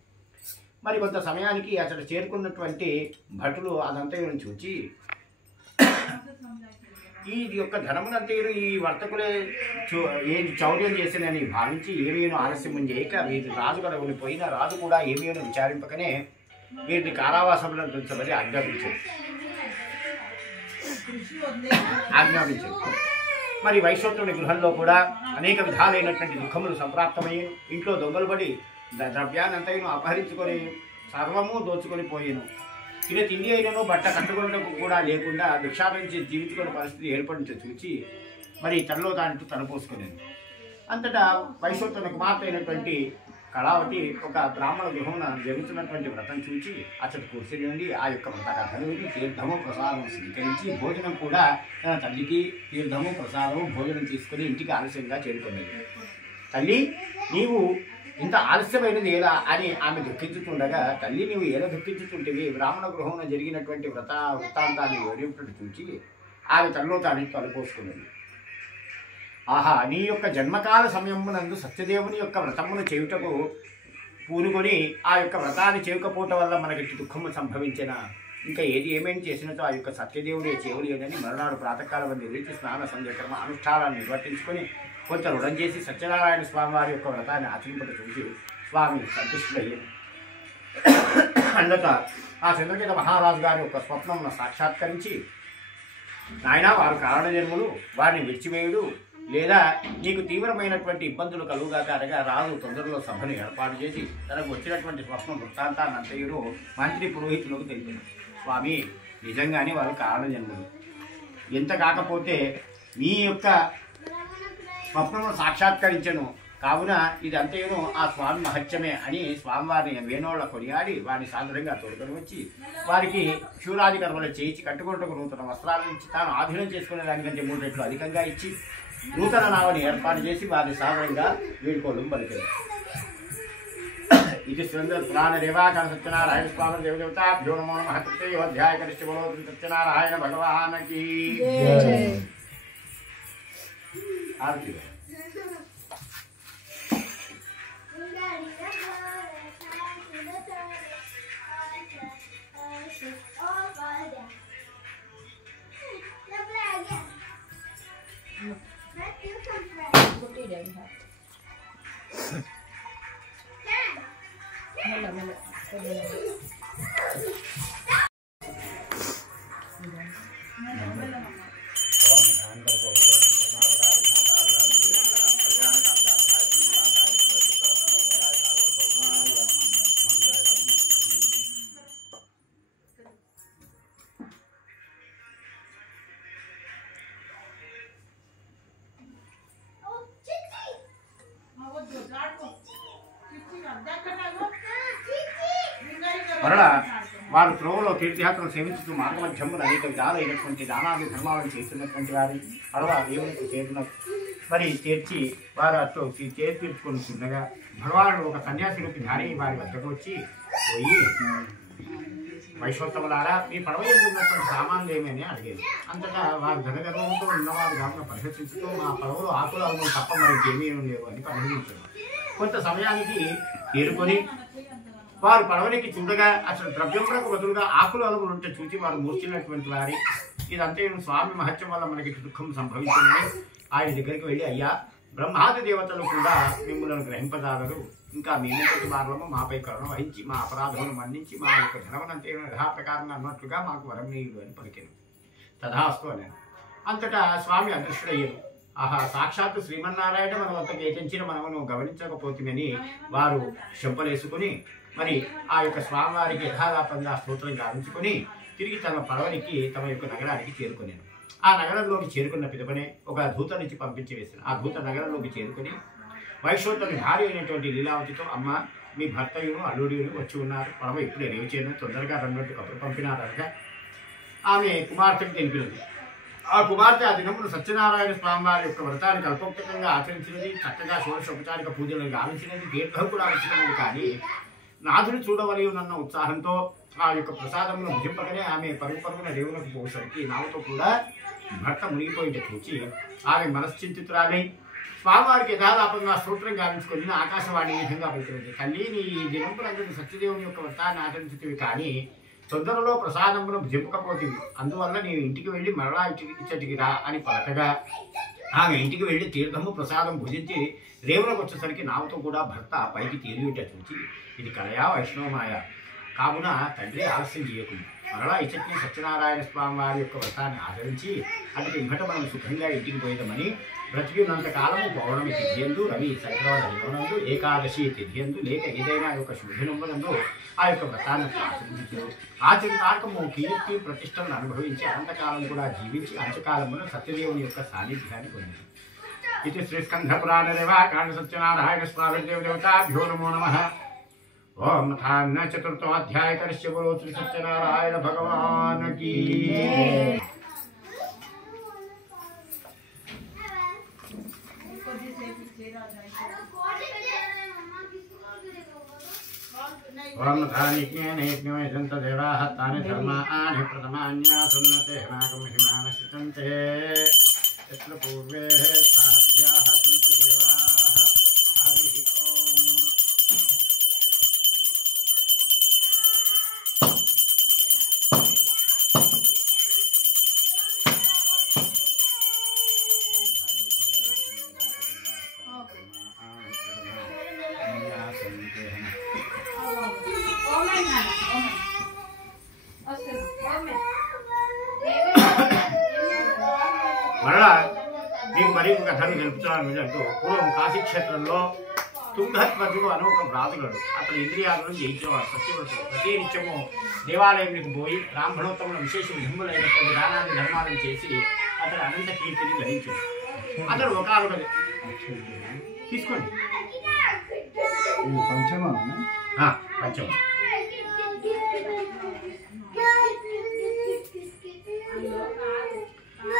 మరి కొంత సమయానికి అతడు చేరుకున్నటువంటి భటులు అదంతయును చూచి ఈ యొక్క ధనమునంతయును ఈ వర్తకులే ఏది చౌర్యం చేసినని భావించి ఏమేనో ఆలస్యం చేయక వీరి రాజు కడవుని పోయిన రాజు కూడా ఏమేనో విచారింపకనే వీరిని కారావాసంలో ఉంచమని ఆజ్ఞాపించారు. మరి వైశ్వతుని గృహంలో కూడా అనేక విధాలైనటువంటి దుఃఖములు సంప్రాప్తమయ్యాను. ఇంట్లో దొంగలు పడి ద్రవ్యాన్నంతయును అపహరించుకొని సర్వము దోచుకొని పోయాను. ఇలా తిండి అయినను బట్ట కట్టుకున్నకు కూడా లేకుండా భిక్షాపించి జీవించుకునే పరిస్థితి ఏర్పడించే చూచి మరి తనలో తాను తనపోసుకునేది. అంతటా వైశ్వతుని కుమార్తె అయినటువంటి కళావతి ఒక బ్రాహ్మణ గృహమున జరుగుతున్నటువంటి వ్రతం చూచి అతడు కూర్చొని ఉండి ఆ యొక్క వ్రత కథను విని తీర్థము ప్రసాదం స్వీకరించి భోజనం కూడా తల్లికి తీర్థము ప్రసాదము భోజనం తీసుకుని ఇంటికి ఆలస్యంగా చేరుకున్నది. తల్లి నీవు ఇంత ఆలస్యమైనది ఎలా అని ఆమె దుఃఖించుతుండగా, తల్లి నీవు ఎలా దుఃఖించుతుంటేవి బ్రాహ్మణ గృహమున జరిగినటువంటి వృత్తాంతాన్ని వివరింపుడు చూచి ఆమె తనలో తాను తలపోసుకున్నది. ఆహా, నీ యొక్క జన్మకాల సమయమునందు సత్యదేవుని యొక్క వ్రతమును చేయుటకు పూనుకొని ఆ యొక్క వ్రతాన్ని చేయకపోవటం వల్ల మనకి దుఃఖము సంభవించిన ఇంకా ఏమేమి చేసినతో ఆ యొక్క సత్యదేవుడే చేయలేదని మరునాడు ప్రాతకాలం నిర్వహించి స్నాన సంధ్యక్రమ అనుష్ఠానాన్ని నిర్వర్తించుకొని కొంత రుణం చేసి సత్యనారాయణ స్వామి వారి యొక్క వ్రతాన్ని ఆచరింపట చూసి స్వామి సంతుష్టులయ్యారు. అందుక ఆ చంద్రకేత మహారాజు గారి యొక్క స్వప్నమును సాక్షాత్కరించి, నాయన వారు కారణ జన్ములు, వారిని విడిచివేయుడు లేదా నీకు తీవ్రమైనటువంటి ఇబ్బందులు కలుగుగాక అనగా రాజు తొందరలో సభను ఏర్పాటు చేసి తనకు వచ్చినటువంటి స్వప్న వృత్తాంతాన్ని అంతయుడు మంత్రి పురోహితులకు తెలిపారు. స్వామి, నిజంగానే వారు కారణ జన్ములు. ఎంత కాకపోతే మీ యొక్క స్వప్నము సాక్షాత్కరించను, కావున ఇది అంతయును ఆ స్వామి మహత్యమే అని స్వామివారిని వేణోళ్ళ కొనియాడి వారిని సాదరంగా తోడుకొని వచ్చి వారికి శూరాది కర్మలు చేయించి కట్టుకుంటకు నూతన వస్త్రాల నుంచి తాను ఆధీనం చేసుకునే దానికంటే 3 రెట్లు అధికంగా ఇచ్చి నూతన నావని ఏర్పాటు చేసి వారిని సాదరంగా వీడుకోవడం పలికారు. ఇది సుందర పురాణ దేవాకర సత్యనారాయణ స్వామి దేవదేవతాభ్యో నమో నమః. అధ్యాయ కరిష్ట బలో సత్యనారాయణ భగవానకి ఆరతి. మరలా వారు త్రోవలో తీర్థయాత్రలు సేవించుతూ మార్గమధ్యములు అనేక విధాలైనటువంటి దానాది ధర్మాలను చేస్తున్నటువంటి వారి మరలా దేవునికి చేరిన మరి చేర్చి వారు అటు చేతి తీర్చుకుంటుండగా భగవానుడు ఒక సన్యాసి రూపి ధారి వారి వద్దకు వచ్చి పోయి వైశ్వోత్తములారా మీ పడవ ఉన్నటువంటి సామాన్లు ఏమని అడిగేది. అంతటా వారు ధనగర్వంతో ఉన్నవారు కాకుండా పరిహసించుతూ మా పడవలో ఆకులు అలుగులు తప్ప మరికి ఏమీ లేవు అని పరిహసించారు. కొంత సమయానికి తేరుకొని వారు పడవనికి చూడగా అసలు ద్రవ్యములకు బదులుగా ఆకులు అలుగులు ఉంటే చూసి వారు మూర్చినటువంటి వారి ఇదంతా స్వామి మహత్యం వల్ల మనకి దుఃఖం సంభవించిందని ఆయన దగ్గరికి వెళ్ళి, అయ్యా బ్రహ్మాది దేవతలు కూడా మిమ్మల్ని గ్రహింపదాగరు, ఇంకా మేమెంతటి వారులము మాపై కరుణ వహించి మా అపరాధములను మన్నించి మా యొక్క ధనవనంతే యథాప్రకారంగా అన్నట్లుగా మాకు వరమనీయుడు అని పలికాను. తథాస్తు అని అంతటా స్వామి అదృష్టుడయ్యారు. ఆహా, సాక్షాత్తు శ్రీమన్నారాయణ మన వద్దకు ఏతించిన మనమును గమనించకపోతుందని వారు చెంపలేసుకుని మరి ఆ యొక్క స్వామివారికి యథాలాపంగా స్తోత్రం గావించుకొని తిరిగి తమ పడవనికి తమ యొక్క నగరానికి చేరుకున్నాను. ఆ నగరంలోకి చేరుకున్న పిదపనే ఒక దూతనిచ్చి పంపించి వేశాను. ఆ దూత నగరంలోకి చేరుకొని వైశ్వోత్తమి భార్య అయినటువంటి లీలావతితో, అమ్మ మీ భర్తయును అల్లుడియును వచ్చి ఉన్నారు, పడవ ఇప్పుడే రేవు చేయను, తొందరగా రెండోటి కబురు పంపినారనగా ఆమె కుమార్తెకు తెలిపినది. ఆ కుమార్తె ఆ దినమును సత్యనారాయణ స్వామివారి యొక్క వ్రతాన్ని కల్పోక్తంగా ఆచరించినది, చక్కగా షోడశోపచారిక పూజలను గావించినది, దీర్ఘం కూడా వచ్చినది. కానీ నాథుడు చూడవలయునన్న ఉత్సాహంతో ఆ యొక్క ప్రసాదమును భుజింపగానే ఆమె పరుగు పరుగున రేవులకు పోసరికి నామతో కూడా భర్త మునిగిపోయింటే చూచి ఆమె మనశ్చింతితురాలై స్వామివారికి యథాలాపంగా స్తోత్రం గావించుకొని ఆకాశవాణి ఈ విధంగా పలుకుతుంది. తల్లి, నీ ఈ దినంపులందరూ సత్యదేవుని యొక్క వ్రతాన్ని ఆచరించుతవి, కానీ తొందరలో ప్రసాదమును భుజింపకపోతుంది, అందువల్ల నీవు ఇంటికి వెళ్ళి మరలా ఇచ్చటికి రా అని పలకగా ఆమె ఇంటికి వెళ్ళి తీర్థము ప్రసాదం భుజించి రేవులకు వచ్చేసరికి నామతో కూడా భర్త పైకి తేలియుట చూచి ఇది కలయా వైష్ణవమాయ, కావున తండ్రి ఆలస్యం చేయకుండా మరలా ఇచ్చటిని సత్యనారాయణ స్వామి వారి యొక్క వ్రతాన్ని ఆచరించి అటు ఇంకట మనం సుఖంగా ఇంటికి పోయేదమని బ్రతికి ఉన్నంత కాలము పౌర్ణమి తిథియందు, రవి శంకరవాడ దినమునందు, ఏకాదశి తిథియందు లేక ఏదైనా యొక్క శుభదినమునందు ఆ యొక్క వ్రతాన్ని ఆచరించారు. ఆచరించాకము కీర్తి ప్రతిష్టలను అనుభవించి అనంతకాలం కూడా జీవించి అంత్యకాలమున సత్యదేవుని యొక్క సాన్నిధ్యాన్ని పొందింది. ఇది శ్రీ స్కంధ పురాణ కాండ సత్యనారాయణ స్వామి దేవతాభ్యో నమో నమః. ఓం అథాన్న చతుర్థోధ్యాయ కరిష్య బలో శ్రీ సత్యనారాయణ భగవాన్ కీ. ఓం ధానిజ్ఞేనైజ్ఞ దేవాః తాని ధర్మాణి ప్రథమాన్యాసున్నతే నాగం హిమానశ్చితంతే యత్ర పూర్వే స్థాప్యాః సంతు దేవాః. హరి ఓం. మరలా మీకు మరి ఒక కథను తెలుపుతున్నాను. ఏంటంటూ పూర్వం కాశీక్షేత్రంలో తుంగధ్వజుడు అని ఒక బ్రాహ్మణుడు, అతను ఇంద్రియాలను జయించేవాడు, సత్యవ్రతుడు. ప్రతి నిత్యము దేవాలయంలోకి పోయి బ్రాహ్మణోత్తముల విశేష విధములైనటువంటి దానాన్ని ధర్మాలను చేసి అతడు అనంత కీర్తిని గ్రహించాడు. అతడు ఒక తీసుకోండి పంచమ.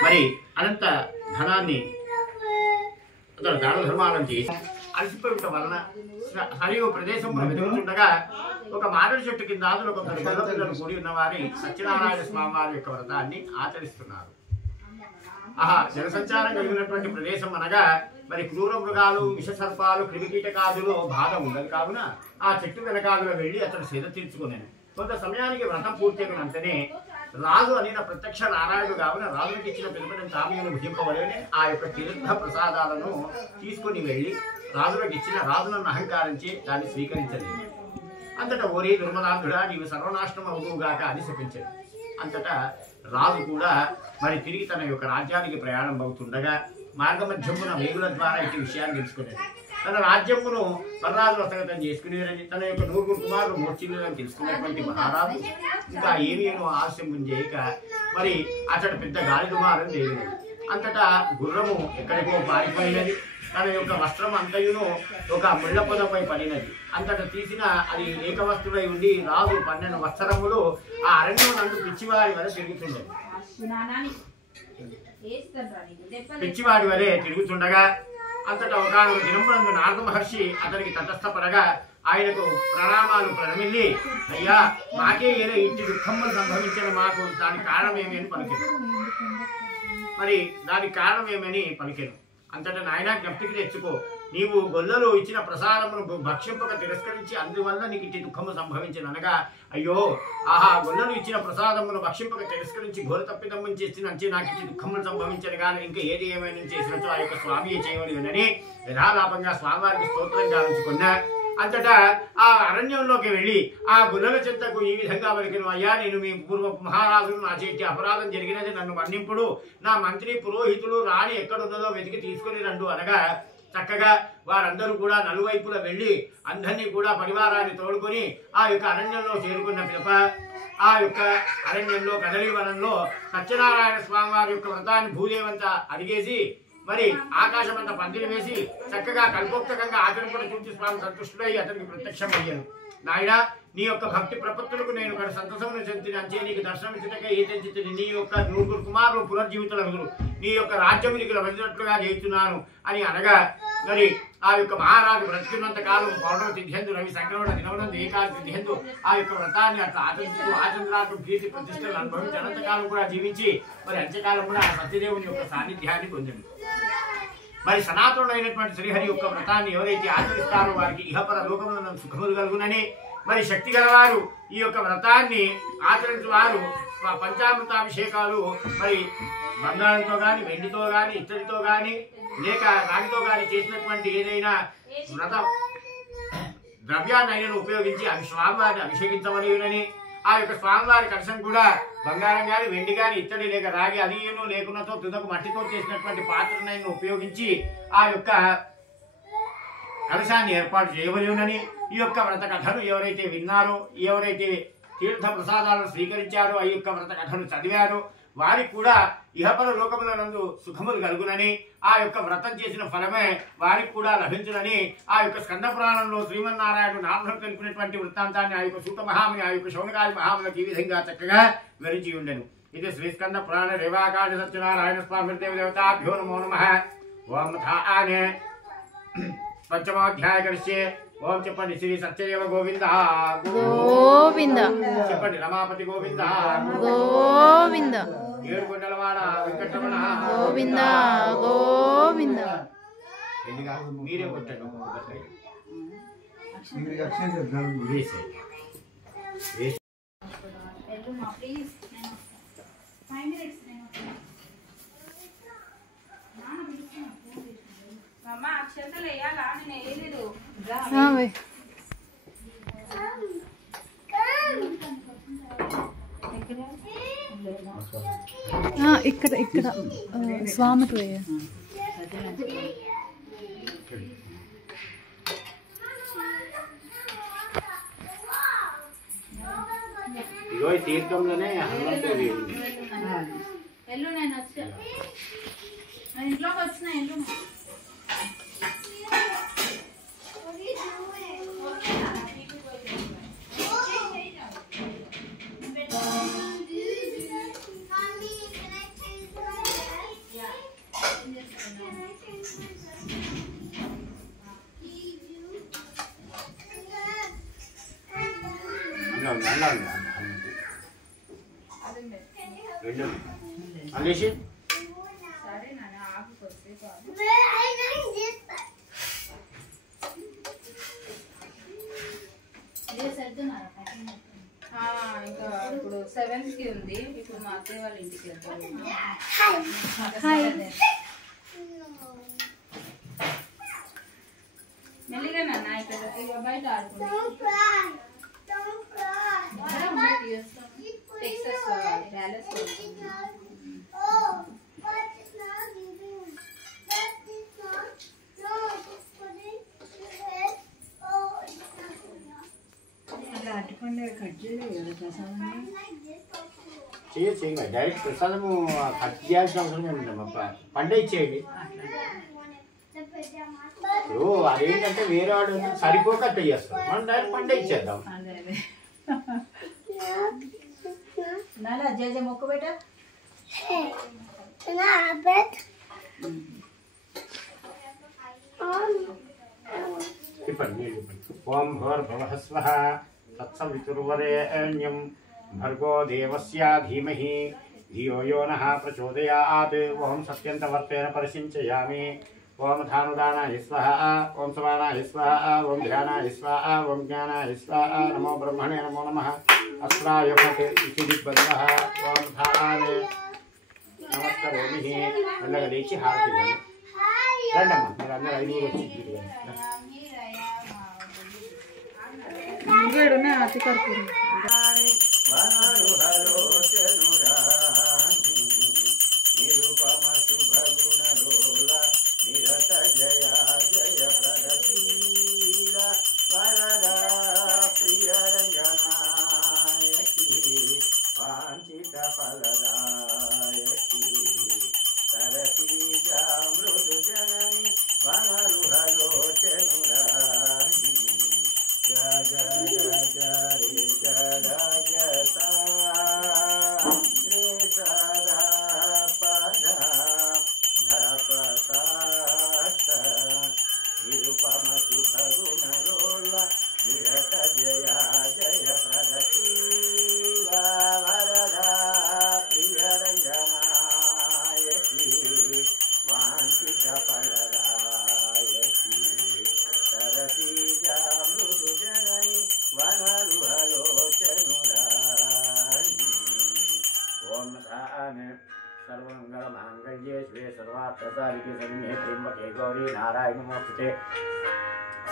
మరి అనంత ధనాన్ని అతను దాన ధర్మాలను చేసి అలసిపోయటం వలన సరియు ప్రదేశం వెతుకుతుండగా ఒక మామిడి చెట్టు కింద ఆదులు కొందరు పిల్లలు కూడి ఉన్న వారి సత్యనారాయణ స్వామి వారి యొక్క వ్రతాన్ని ఆచరిస్తున్నారు. ఆహా, జనసంచారం కలిగినటువంటి ప్రదేశం అనగా మరి క్రూర మృగాలు, విషసర్పాలు, క్రిమికీటకాదులు బాధ ఉండదు. కావున ఆ చెట్టు వెనకాలుగా వెళ్ళి అతను సేద తీర్చుకున్నాను. కొంత సమయానికి వ్రతం పూర్తయినంతనే రాజు అనిన ప్రత్యక్ష నారాయణుడు కావున రాజునికి ఇచ్చిన పిలుపుని తామీయును భుజింపవలనే ఆ యొక్క తీర్థ ప్రసాదాలను తీసుకుని వెళ్ళి రాజులకు ఇచ్చిన రాజులను అహంకారించి దాన్ని స్వీకరించలేదు. అంతటా ఓరి దుర్మనాథుడా, నీవు సర్వనాశనం అవుగాక అని శపించాడు. అంతటా రాజు కూడా మరి తిరిగి తన యొక్క రాజ్యానికి ప్రయాణం అవుతుండగా మార్గమధ్యమున వేగుల ద్వారా ఇటు విషయాన్ని తెలుసుకునేది. తన రాజ్యమును పర్రాజు హస్తగతం చేసుకునేదని, తన యొక్క 9 కుమారులు మూర్చిల్లని తెలుసుకున్నటువంటి మహారాజు ఇంకా ఏమీ ఆలస్యం చేయక మరి అతడు పెద్ద గాలి దుమారం లేనిది. అంతటా గుర్రము ఎక్కడికో పారిపోయినది. తన యొక్క వస్త్రం అంతయును ఒక ముళ్ళ పొదపై పడినది. అంతటా తీసిన అది ఏకవస్త్రుడై ఉండి రాజు 12 వత్సరములు ఆ అరణ్యం నందు పిచ్చివారి వల్ల తిరుగుతుండేది. పిచ్చివాడి వలె తిరుగుతుండగా అంతటా ఒకనొక దినమునందు నారద మహర్షి అతనికి తటస్థపడగా ఆయనకు ప్రణామాలు ప్రణమిల్లి, అయ్యా మాకే ఏదో ఇంటి దుఃఖములు సంభవించిన మాకు దానికి కారణం ఏమి అని పలికెను. మరి దానికి కారణం ఏమని పలికెను. అంతటా నాయన జ్ఞప్తికి తెచ్చుకో, నీవు గొల్లలు ఇచ్చిన ప్రసాదమును భక్షింపక తిరస్కరించి అందువల్ల నీకు ఇంటి దుఃఖము సంభవించిన అనగా, అయ్యో ఆహా గొల్లలు ఇచ్చిన ప్రసాదమును భక్షింపక తిరస్కరించి ఘోర తప్పిదమ్మం చేసిన అంటే నాకు ఇంటి దుఃఖములు సంభవించను కానీ ఇంకా ఏది ఏమైనా చేసినట్టు ఆ యొక్క స్వామి చేయవలెనని యథాలాపంగా స్వామివారికి స్తోత్రం గావించుకున్నా. అంతటా ఆ అరణ్యంలోకి వెళ్ళి ఆ గుల్లల చెత్తకు ఈ విధంగా పలికెను, అయ్యా నేను మీ పూర్వపు మహారాజును నా చేతి అపరాధం జరిగినది నన్ను మన్నింపుడు, నా మంత్రి పురోహితులు రాణి ఎక్కడున్నదో వెతికి తీసుకుని రండు అనగా చక్కగా వారందరూ కూడా నలువైపులా వెళ్ళి అందరినీ కూడా పరివారాన్ని తోడుకొని ఆ యొక్క అరణ్యంలో చేరుకున్న పిదప ఆ యొక్క అరణ్యంలో కదలీవనంలో సత్యనారాయణ స్వామి వారి యొక్క వ్రతాన్ని భూదేవంతా అడిగేసి మరి ఆకాశమంతా పందిరి వేసి చక్కగా కల్పోక్తకంగా ఆచరణపడ చూసి స్వామి సంతుష్టుడై అతనికి ప్రత్యక్షమయ్యాను. నాయన నీ యొక్క భక్తి ప్రపత్తులకు నేను ఇక్కడ సంతసమును చెందిన అంచే నీకు దర్శనమిచ్చుటకే ఏ తెంచుతుంది నీ యొక్క నూరుగురు కుమారులు పునర్జీవితులు నీ యొక్క రాజ్యం నీకు లభించినట్లుగా చేస్తున్నాను అని అనగా మరి ఆ యొక్క మహారాజు బ్రతికినంత కాలం పౌర్ణమి తిథ్యందు రవి సంక్రమణ దినవనందు ఏకాదశి తిథ్యందు ఆ యొక్క వ్రతాన్ని అట్లా ఆచరిస్తూ ఆచంద్రాలకు కీర్తి ప్రతిష్టలు అనుభవించి అనంతకాలం కూడా జీవించి మరి అంత్యకాలం కూడా ఆ సత్యదేవుని యొక్క సాన్నిధ్యాన్ని పొందింది. మరి సనాతనుడైనటువంటి శ్రీహరి యొక్క వ్రతాన్ని ఎవరైతే ఆచరిస్తారో వారికి ఇహపర లోకములను సుఖములు కలుగునని మరి శక్తి గలవారు ఈ యొక్క వ్రతాన్ని ఆచరించే వారు పంచామృతాభిషేకాలు మరి బంగారంతో గాని వెండితో గాని ఇత్తడితో గాని లేక రాగితో గాని చేసినటువంటి ఏదైనా వ్రత ద్రవ్యాన్ని ఉపయోగించి అవి స్వామివారిని అభిషేకించవలయునని ఆ యొక్క స్వామివారి కలశం కూడా బంగారం గాని వెండి గాని ఇత్తడి లేక రాగి అదియును లేకున్నతో తుదకు మట్టితో చేసినటువంటి పాత్రనైనా ఉపయోగించి ఆ యొక్క కలశాన్ని ఏర్పాటు చేయవలయునని ఈ యొక్క వ్రత కథను ఎవరైతే విన్నారో ఎవరైతే తీర్థ ప్రసాదాలను స్వీకరించారో ఆ యొక్క వ్రత కథను చదివారో వారికి కూడా ఇహపర లోకములందు సుఖములు కలుగునని ఆ యొక్క వ్రతం చేసిన ఫలమే వారికి కూడా లభించునని ఆ యొక్క స్కంద పురాణంలో శ్రీమన్నారాయణుడు నారదుడు తెలిపినటువంటి వృత్తాంతాన్ని ఆ యొక్క సూత మహాముని ఆ యొక్క శౌనకాది మహాములకు ఈ విధంగా చక్కగా వివరించి ఉండెను. ఇది శ్రీస్కంద పురాణ రేవాకాశ సత్యనారాయణ స్వామి దేవతాభ్యో నమో నమః. ఓం థానే పంచమోధ్యాయ కరిష్యే. ఓం చెప్పండి శ్రీ సత్యదేవ గోవింద గోవింద. చెప్పండి రమాపతి గోవింద గోవింద. ఏడుకొండలవాడ వెంకటరమణ గోవింద గోవింద. మీరే కొట్టండి అక్షంతలు వేయాలా? నేను వేయలేదు. ఇక్కడ ఇక్కడ స్వామికి వేయ. ఇగో ఈ తీర్థంలోనే హనుమంతుడు ఎల్లు నేను వచ్చా ఇంట్లోకి వచ్చిన ఎల్లు అనేసి సరే నాన్న ఆకుకొస్తే ఇంకా ఇప్పుడు 7th కి ఉంది. ఇప్పుడు మా అత్తయ్య వాళ్ళ ఇంటికి వెళ్తాను. మెల్లిగా నాన్న ఇక్కడ బయట ఆడుకుంటా టెక్సస్ డాలస్ చేయండి డైరెక్ట్ ప్రసాదము కట్ చేయాల్సిన అవసరం ఏముందమ్మా. పంట ఇచ్చేయండి. ఇప్పుడు అదేంటంటే వేరే వాడు సరిపోక అట్లా చేస్తాం, మనం డైరెక్ట్ పంట ఇచ్చేద్దాం. జయ మొక్కు బేట Can I have it? ओम भूर्भुवः स्वः तत्सवितुर्वरेण्यं भर्गो देवस्य धीमहि धियो यो नः प्रचोदयात् ओम सत्यन्तवर्तेन परिसिञ्चयामि ओम धानुदानाय स्वाहा ओम समानाय स्वाहा ओम ध्यानाय स्वाहा ओम ज्ञानाय स्वाहा नमो ब्रह्मणे नमो नमः अस्त्राय फट् इति दिग्बन्धः ओम धाने नमस्करोमि మెల్లగా లేచి హారతి ఇవ్వండి రండమ్మా మీరు అందరూ 5 వచ్చి ఇంకేడునే అతి కర్పూరం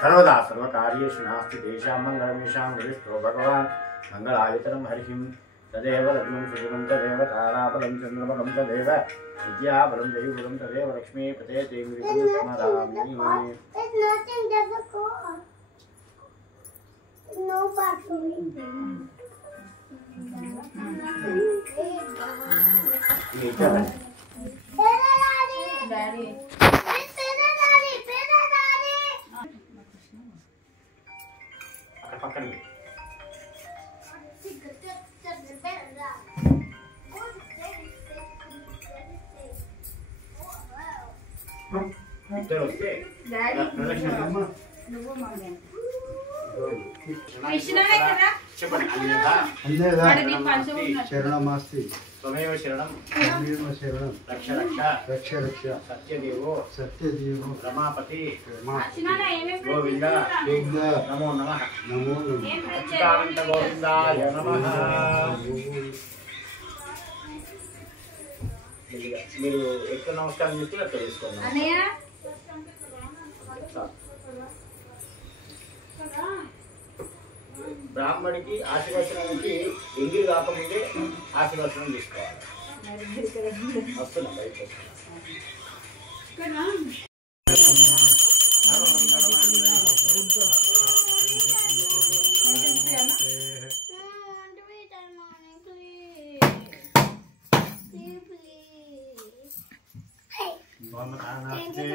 सर्वदा सर्वकार्येषु नास्ति तेषां मङ्गलमेषां हरिष्ठो भगवान् मङ्गलायतनं हरिं तदेव लग्नं सुगुणं तदेव ताराबलं चन्द्रबलं तदेव विद्याबलं जयुबलं तदेव लक्ष्मीपते देवीं स्मरामि There's nothing, there's a car. No bathroom. Daddy అక్కడ పక్కన ఇద్దరు వస్తే చెప్పండి శరణమాస్తి త్వమేవ శరణం శరణం రక్ష రక్ష రక్ష రక్ష సత్యదేవో సత్యదేవ రమాపతి గోవింద గోవింద నమో నమః నమో అచ్యుతానంద గోవిందాయ నమః. మీరు ఎక్కడ నమస్కారం చేస్తే అక్కడ చేసుకోండి. బ్రాహ్మడికి ఆశీర్వచనానికి ఎంగిలి కాకముందే ఆశీర్వచనం తీసుకోవాలి. వస్తున్నా బయట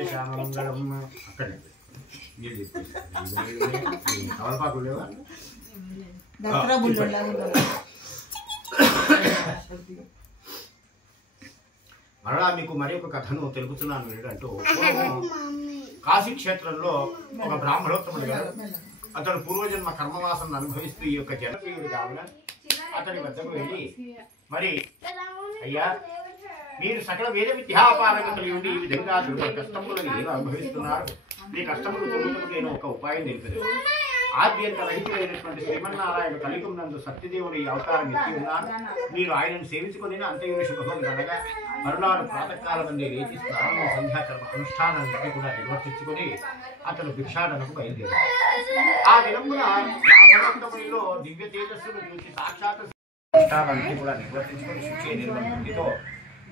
శ్యామంగళం అక్కడే కవలపాకు లేవా దసరా బుల్లెట్లాగా మరలా మీకు మరి ఒక కథను తెలుపుతున్నాను ఏంటంటూ కాశీ క్షేత్రంలో ఒక బ్రాహ్మణోత్తముడు గారు అతడు పూర్వజన్మ కర్మవాసనను అనుభవిస్తూ ఈ యొక్క జనప్రియుడు కావున అతని వద్దకు వెళ్ళి మరి అయ్యా మీరు సకల వేద విద్యాపారగతులు ఉండి ఈ విధంగా కష్టములను నేను అనుభవిస్తున్నారు. మీ కష్టములు తొలుగుటకు నేను ఒక ఉపాయం తెలిపేది. ఆద్యంత రహితుడైనటువంటి శ్రీమన్నారాయణ కలియుగం నందు సత్యదేవుడు ఈ అవతారం ఎత్తి ఉన్నారు. మీరు ఆయనను సేవించుకొని అంతయుని శుభం అనగా మరునాడు ప్రాతకాల మంది లేచి స్నానం సంధ్యాకర్మ అనుష్ఠానాన్ని కూడా నిర్వర్తించుకొని అతను భిక్షాటనకు బయలుదేరారు. ఆ దినమున బ్రాహ్మణోత్తమునిలో దివ్య తేజస్సును చూసి సాక్షాత్ అనుష్ఠానాన్ని కూడా నిర్వర్తించుకొని శుచి నిర్వహితో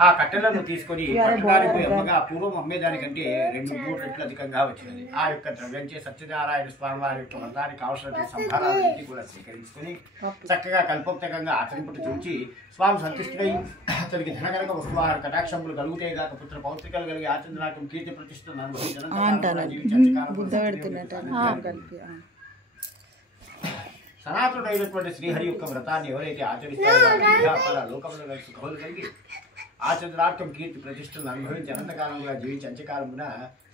ఆ కట్టెలను తీసుకొని పట్టడానికి అమ్మగా పూర్వం అమ్మేదానికంటే 2-3 రెట్లు అధికంగా వచ్చినది. ఆ యొక్క ద్రవ్యంచే సత్యనారాయణ స్వామి వారి యొక్క వర్గానికి అవసరమైన సంభారాలన్నీ కూడా స్వీకరించుకొని చక్కగా కల్పోక్తంగా అతనిపుట్టు చూచి స్వామి సంతుష్టుడై అతనికి ధనకనక వస్తువాహ కటాక్షములు కలుగుతాయి కాక పుత్ర పౌత్రికలు కలిగి ఆచంద్రాకం కీర్తి ప్రతిష్టను సనాతుడైనటువంటి శ్రీహరి యొక్క వ్రతాన్ని ఎవరైతే ఆచరిస్తారో లోకములు సుఖములు కలిగి ఆచంద్రార్థం కీర్తి ప్రతిష్టలను అనుభవించి అనంతకాలంగా జీవించి అంత్యకాలమున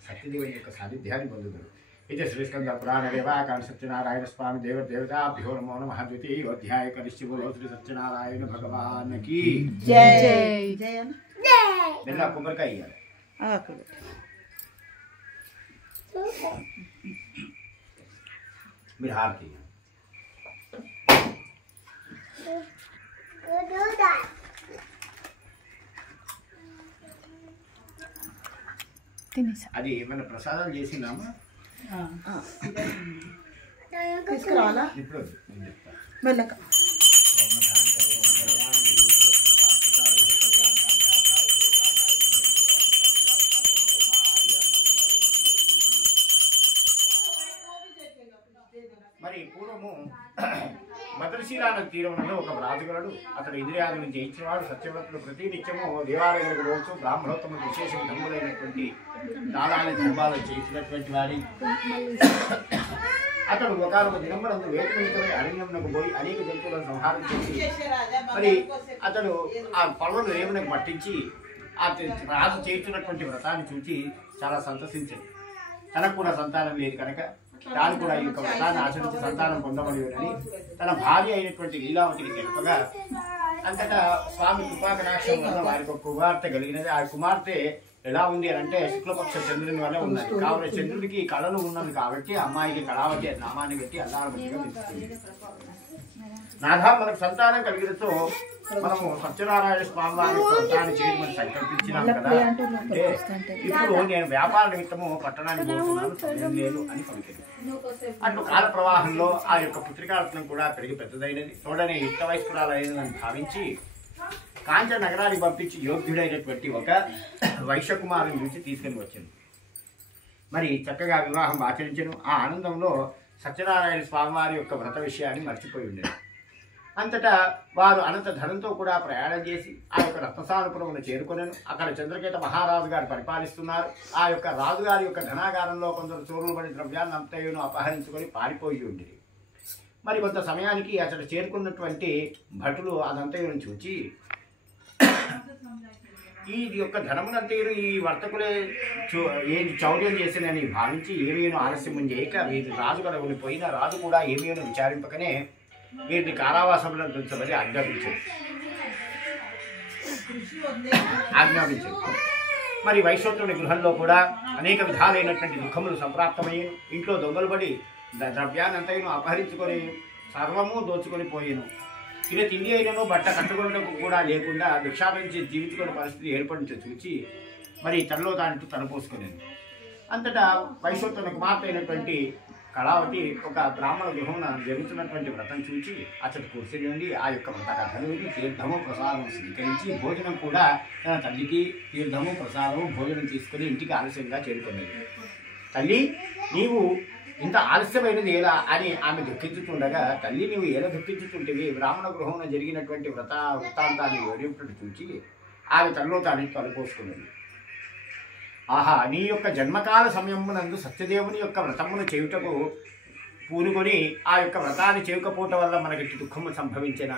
సత్యదేవుని యొక్క సాన్నిధ్యాన్ని పొందుతారు. ఇది శ్రీస్కంద పురాణ దేవాకాండ సత్యనారాయణ స్వామి దేవదేవతాభ్యో నమో నమః. ద్వితీయోధ్యాయ కరిష్టి బోలో శ్రీ సత్యనారాయణ భగవాన్కి జై జై మెల్ల కొబ్బరికాయ ఇయ్యాలి. ఓకే. మీరు హారతి తినేసా. అది ఏమైనా ప్రసాదాలు చేసినామా తీసుకురావాలా? ఇప్పుడు నేను చెప్తాను. మెల్లక మరి పూర్వము మదర్శీలా నది తీరములలో ఒక రాజుగలడు. అతడు ఇంద్రియాలను జయించినవాడు. సత్యవ్రతులు ప్రతి నిత్యము దేవాలయాలకు రోజు బ్రాహ్మణోత్తములు విశేష ధర్ములైనటువంటి దానాన్ని ధర్మాలు చేసినటువంటి వారి అతడు ఒకనొక దినమునందు వేట నిమిత్తమై అరణ్యమునకు పోయి అనేక జంతువులను సంహారం చేసి మరి అతడు ఆ పనులను రేవునకు పట్టించి ఆ రాజు చేస్తున్నటువంటి వ్రతాన్ని చూసి చాలా సంతసించాడు. తనకు కూడా సంతానం లేదు కనుక తాను కూడా ఈ యొక్క వ్రతాన్ని ఆచరించి సంతానం పొందమని తన భార్య అయినటువంటి లీలావతిని తెలుపగా అంతటా స్వామి కృపాకటాక్షం వల్ల వారికి ఒక కుమార్తె కలిగినది. ఆ కుమార్తె ఎలా ఉంది అని అంటే శుక్లపక్ష చంద్రుని వల్ల ఉన్నది. కావున చంద్రుడికి కళలు ఉన్నది కాబట్టి అమ్మాయికి కళావతి అని నామాన్ని పెట్టి అల్లారబట్టిగా పిలుస్తుంది. నాథా మనకు సంతానం కలిగినతో మనము సత్యనారాయణ స్వామి వారి సంతానం చేయమని సంకల్పించినాం కదా. అంటే ఇప్పుడు నేను వ్యాపార నిమిత్తము పట్టణానికి పోతున్నాను, సమయం లేదు అని పలికింది. అటు కాల ప్రవాహంలో ఆ యొక్క పుత్రికారత్నం కూడా పెరిగి పెద్దదైనది. తోడనే యుక్త వయస్కురాలైనదని భావించి కాంచన నగరానికి పంపించి యోగ్యుడైనటువంటి ఒక వైశ్యకుమారుని చూసి తీసుకుని వచ్చింది. మరి చక్కగా వివాహం ఆచరించను. ఆ ఆనందంలో సత్యనారాయణ స్వామివారి యొక్క వ్రత విషయాన్ని మర్చిపోయి ఉండేది. అంతటా వారు అనంత ధనంతో కూడా ప్రయాణం చేసి ఆ యొక్క రత్నసానుపురమును చేరుకొనను. అక్కడ చంద్రకేత మహారాజు గారు పరిపాలిస్తున్నారు. ఆ యొక్క రాజుగారి యొక్క ధనాగారంలో కొందరు చోరులు పడి ద్రవ్యాన్ని అంతయును అపహరించుకొని పారిపోయి ఉండేది. మరి కొంత సమయానికి అతడు చేరుకున్నటువంటి భటులు అదంతయును చూచి ఈ యొక్క ధనమునంతయును ఈ వర్తకులే ఏది చౌర్యం చేసినని భావించి ఏమేనో ఆలస్యం చేయక వీరి రాజు కడవుని పోయిన రాజు కూడా ఏమేనో విచారింపకనే వీరిని కారావాసంలో ఉంచమని ఆజ్ఞాపించారు. మరి వైశ్వతుని గృహంలో కూడా అనేక విధాలైనటువంటి దుఃఖములు సంప్రాప్తమయ్యాను. ఇంట్లో దొంగలు పడి ద్రవ్యానంతయును అపహరించుకొని సర్వము దోచుకొని పోయాను. ఇక తిండి అయినను బట్ట కట్టుకోవడం కూడా లేకుండా భిక్షాపించి జీవించుకునే పరిస్థితి ఏర్పడించే చూచి మరి తనలో తాను తలపోసుకునేది. అంతటా వైశ్వతుని కుమార్తె అయినటువంటి కళావతి ఒక బ్రాహ్మణ గృహమున జరుగుతున్నటువంటి వ్రతం చూచి అతడు కూర్చొని ఉండి ఆ యొక్క వ్రత కథను విని తీర్థము ప్రసాదం స్వీకరించి భోజనం కూడా తన తల్లికి తీర్థము ప్రసాదము భోజనం తీసుకుని ఇంటికి ఆలస్యంగా చేరుకున్నది. తల్లి నీవు ఇంత ఆలస్యమైనది ఎలా అని ఆమె దుఃఖించుతుండగా, తల్లి నీవు ఎలా దుఃఖించుతుంటేవి బ్రాహ్మణ గృహమున జరిగినటువంటి వృత్తాంతాన్ని వివరింపుడు చూచి ఆమె తనలో తాను తలపోసుకున్నది. ఆహా, నీ యొక్క జన్మకాల సమయమునందు సత్యదేవుని యొక్క వ్రతమును చేయుటకు పూనుకొని ఆ యొక్క వ్రతాన్ని చేయకపోవటం వల్ల మనకి దుఃఖము సంభవించిన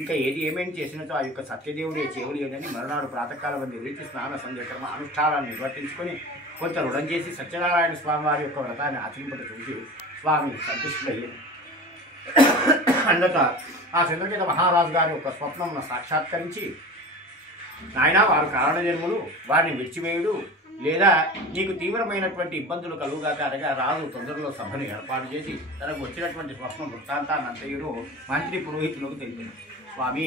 ఇంకా ఏమేమి చేసినతో ఆ యొక్క సత్యదేవుడే చేయలేదని మరునాడు ప్రాతకాలం నిలిచి స్నాన సంధ్యక్రమ అనుష్ఠానాన్ని నిర్వర్తించుకొని కొంత రుణం చేసి సత్యనారాయణ స్వామి వారి యొక్క వ్రతాన్ని ఆచరింపట చూసి స్వామి సంతుష్టుడయ్యాడు. అందుక ఆ చంద్రకేత మహారాజు గారి యొక్క స్వప్నమును సాక్షాత్కరించి, నాయన వారు కారణ జన్ములు, వారిని విడిచివేయుడు లేదా నీకు తీవ్రమైనటువంటి ఇబ్బందులు కలుగుగాక అనగా రాజు తొందరలో సభను ఏర్పాటు చేసి తనకు వచ్చినటువంటి స్వప్న వృత్తాంతాన్ని అంతయుడు మంత్రి పురోహితులకు తెలిపాడు. స్వామి,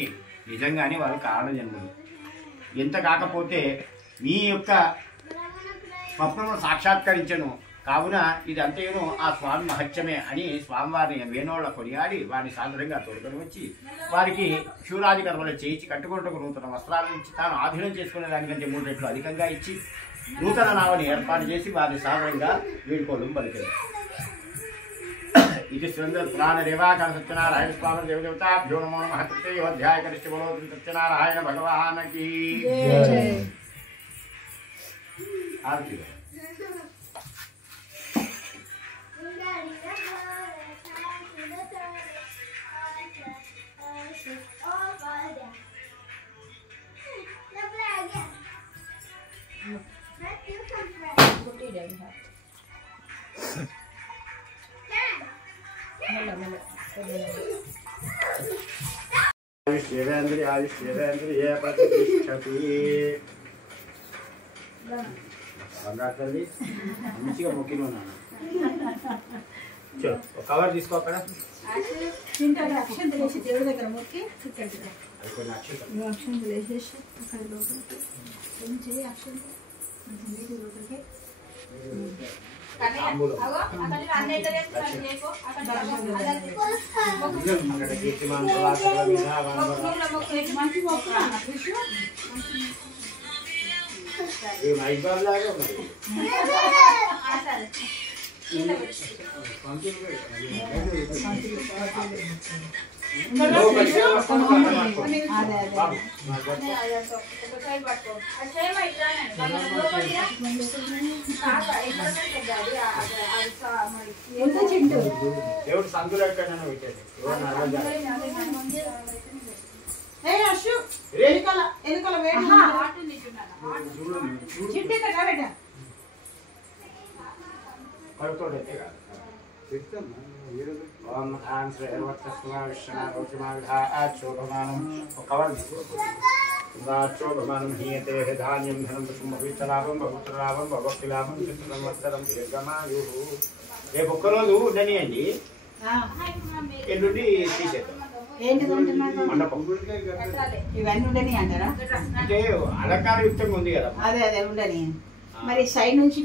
నిజంగానే వారు కారణ జన్ములు. ఎంత కాకపోతే మీ యొక్క స్వప్నము సాక్షాత్కరించను కావున ఇది అంతయును ఆ స్వామి మహత్యమే అని స్వామివారిని వేణోళ్ళ కొనియాడి వారిని సాదరంగా తోడుకొని వచ్చి వారికి శూరాది కర్మలు చేయించి కట్టుకుంటూ నూతన వస్త్రాల నుంచి తాను ఆధీనం చేసుకునే దానికంటే 3 రెట్లు అధికంగా ఇచ్చి నూతన నావని ఏర్పాటు చేసి వారిని సాదరంగా వీడుకోవడం పలికారు. ఇది పురాణ దేవాకాండ సత్యనారాయణ స్వామి దేవదేవతాభ్యో నమో నమః. అధ్యాయ కరిష్టి బలో సత్యనారాయణ భగవానకి ఆర్తి. The flag ఆయుష్యేంద్రియ ప్రతిష్టతి. బంగారు తల్లి మంచిగా మొక్కిన ఉన్నాను. చలో ఒక కవర్ తీసుకో అక్కడ. అక్షంతలు వేసి దేవుడి దగ్గర మొక్కి అది కొన్ని అక్షంతలు. అక్షంతలు వేసేసి అక్కడ లోపలికి కొంచెం అక్షంతలు లోపలికి అక్కడ కీర్తిమాన్ కళాశాల మీద మైబాబ్ లాగా ఉన్నది. దేవుడు సంతులు ఎక్కడైనా పెట్టేది. కడుపుతోటైతే కాదు. ఓం ఆన్ శ్రేవర్తస్మావిష్ణాగౌషమావిధాచోభమానం ఒక కవర్ తీసుకోమానం హీయతే ధాన్యం ధనం పవిత్రలాభం బహుత్రలాభం భగవక్తిలాభం చిత్రవత్సరం దీర్ఘమాయు. రేపు ఒక్కరోజు ఉండనియండి, ఎల్లుండి తీసేద్దాం. మండపం ఇవన్నీ ఉండని అంటారా? అంటే అలంకారయుక్తంగా ఉంది కదా. అదే ఉండని. మరి సైడ్ నుంచి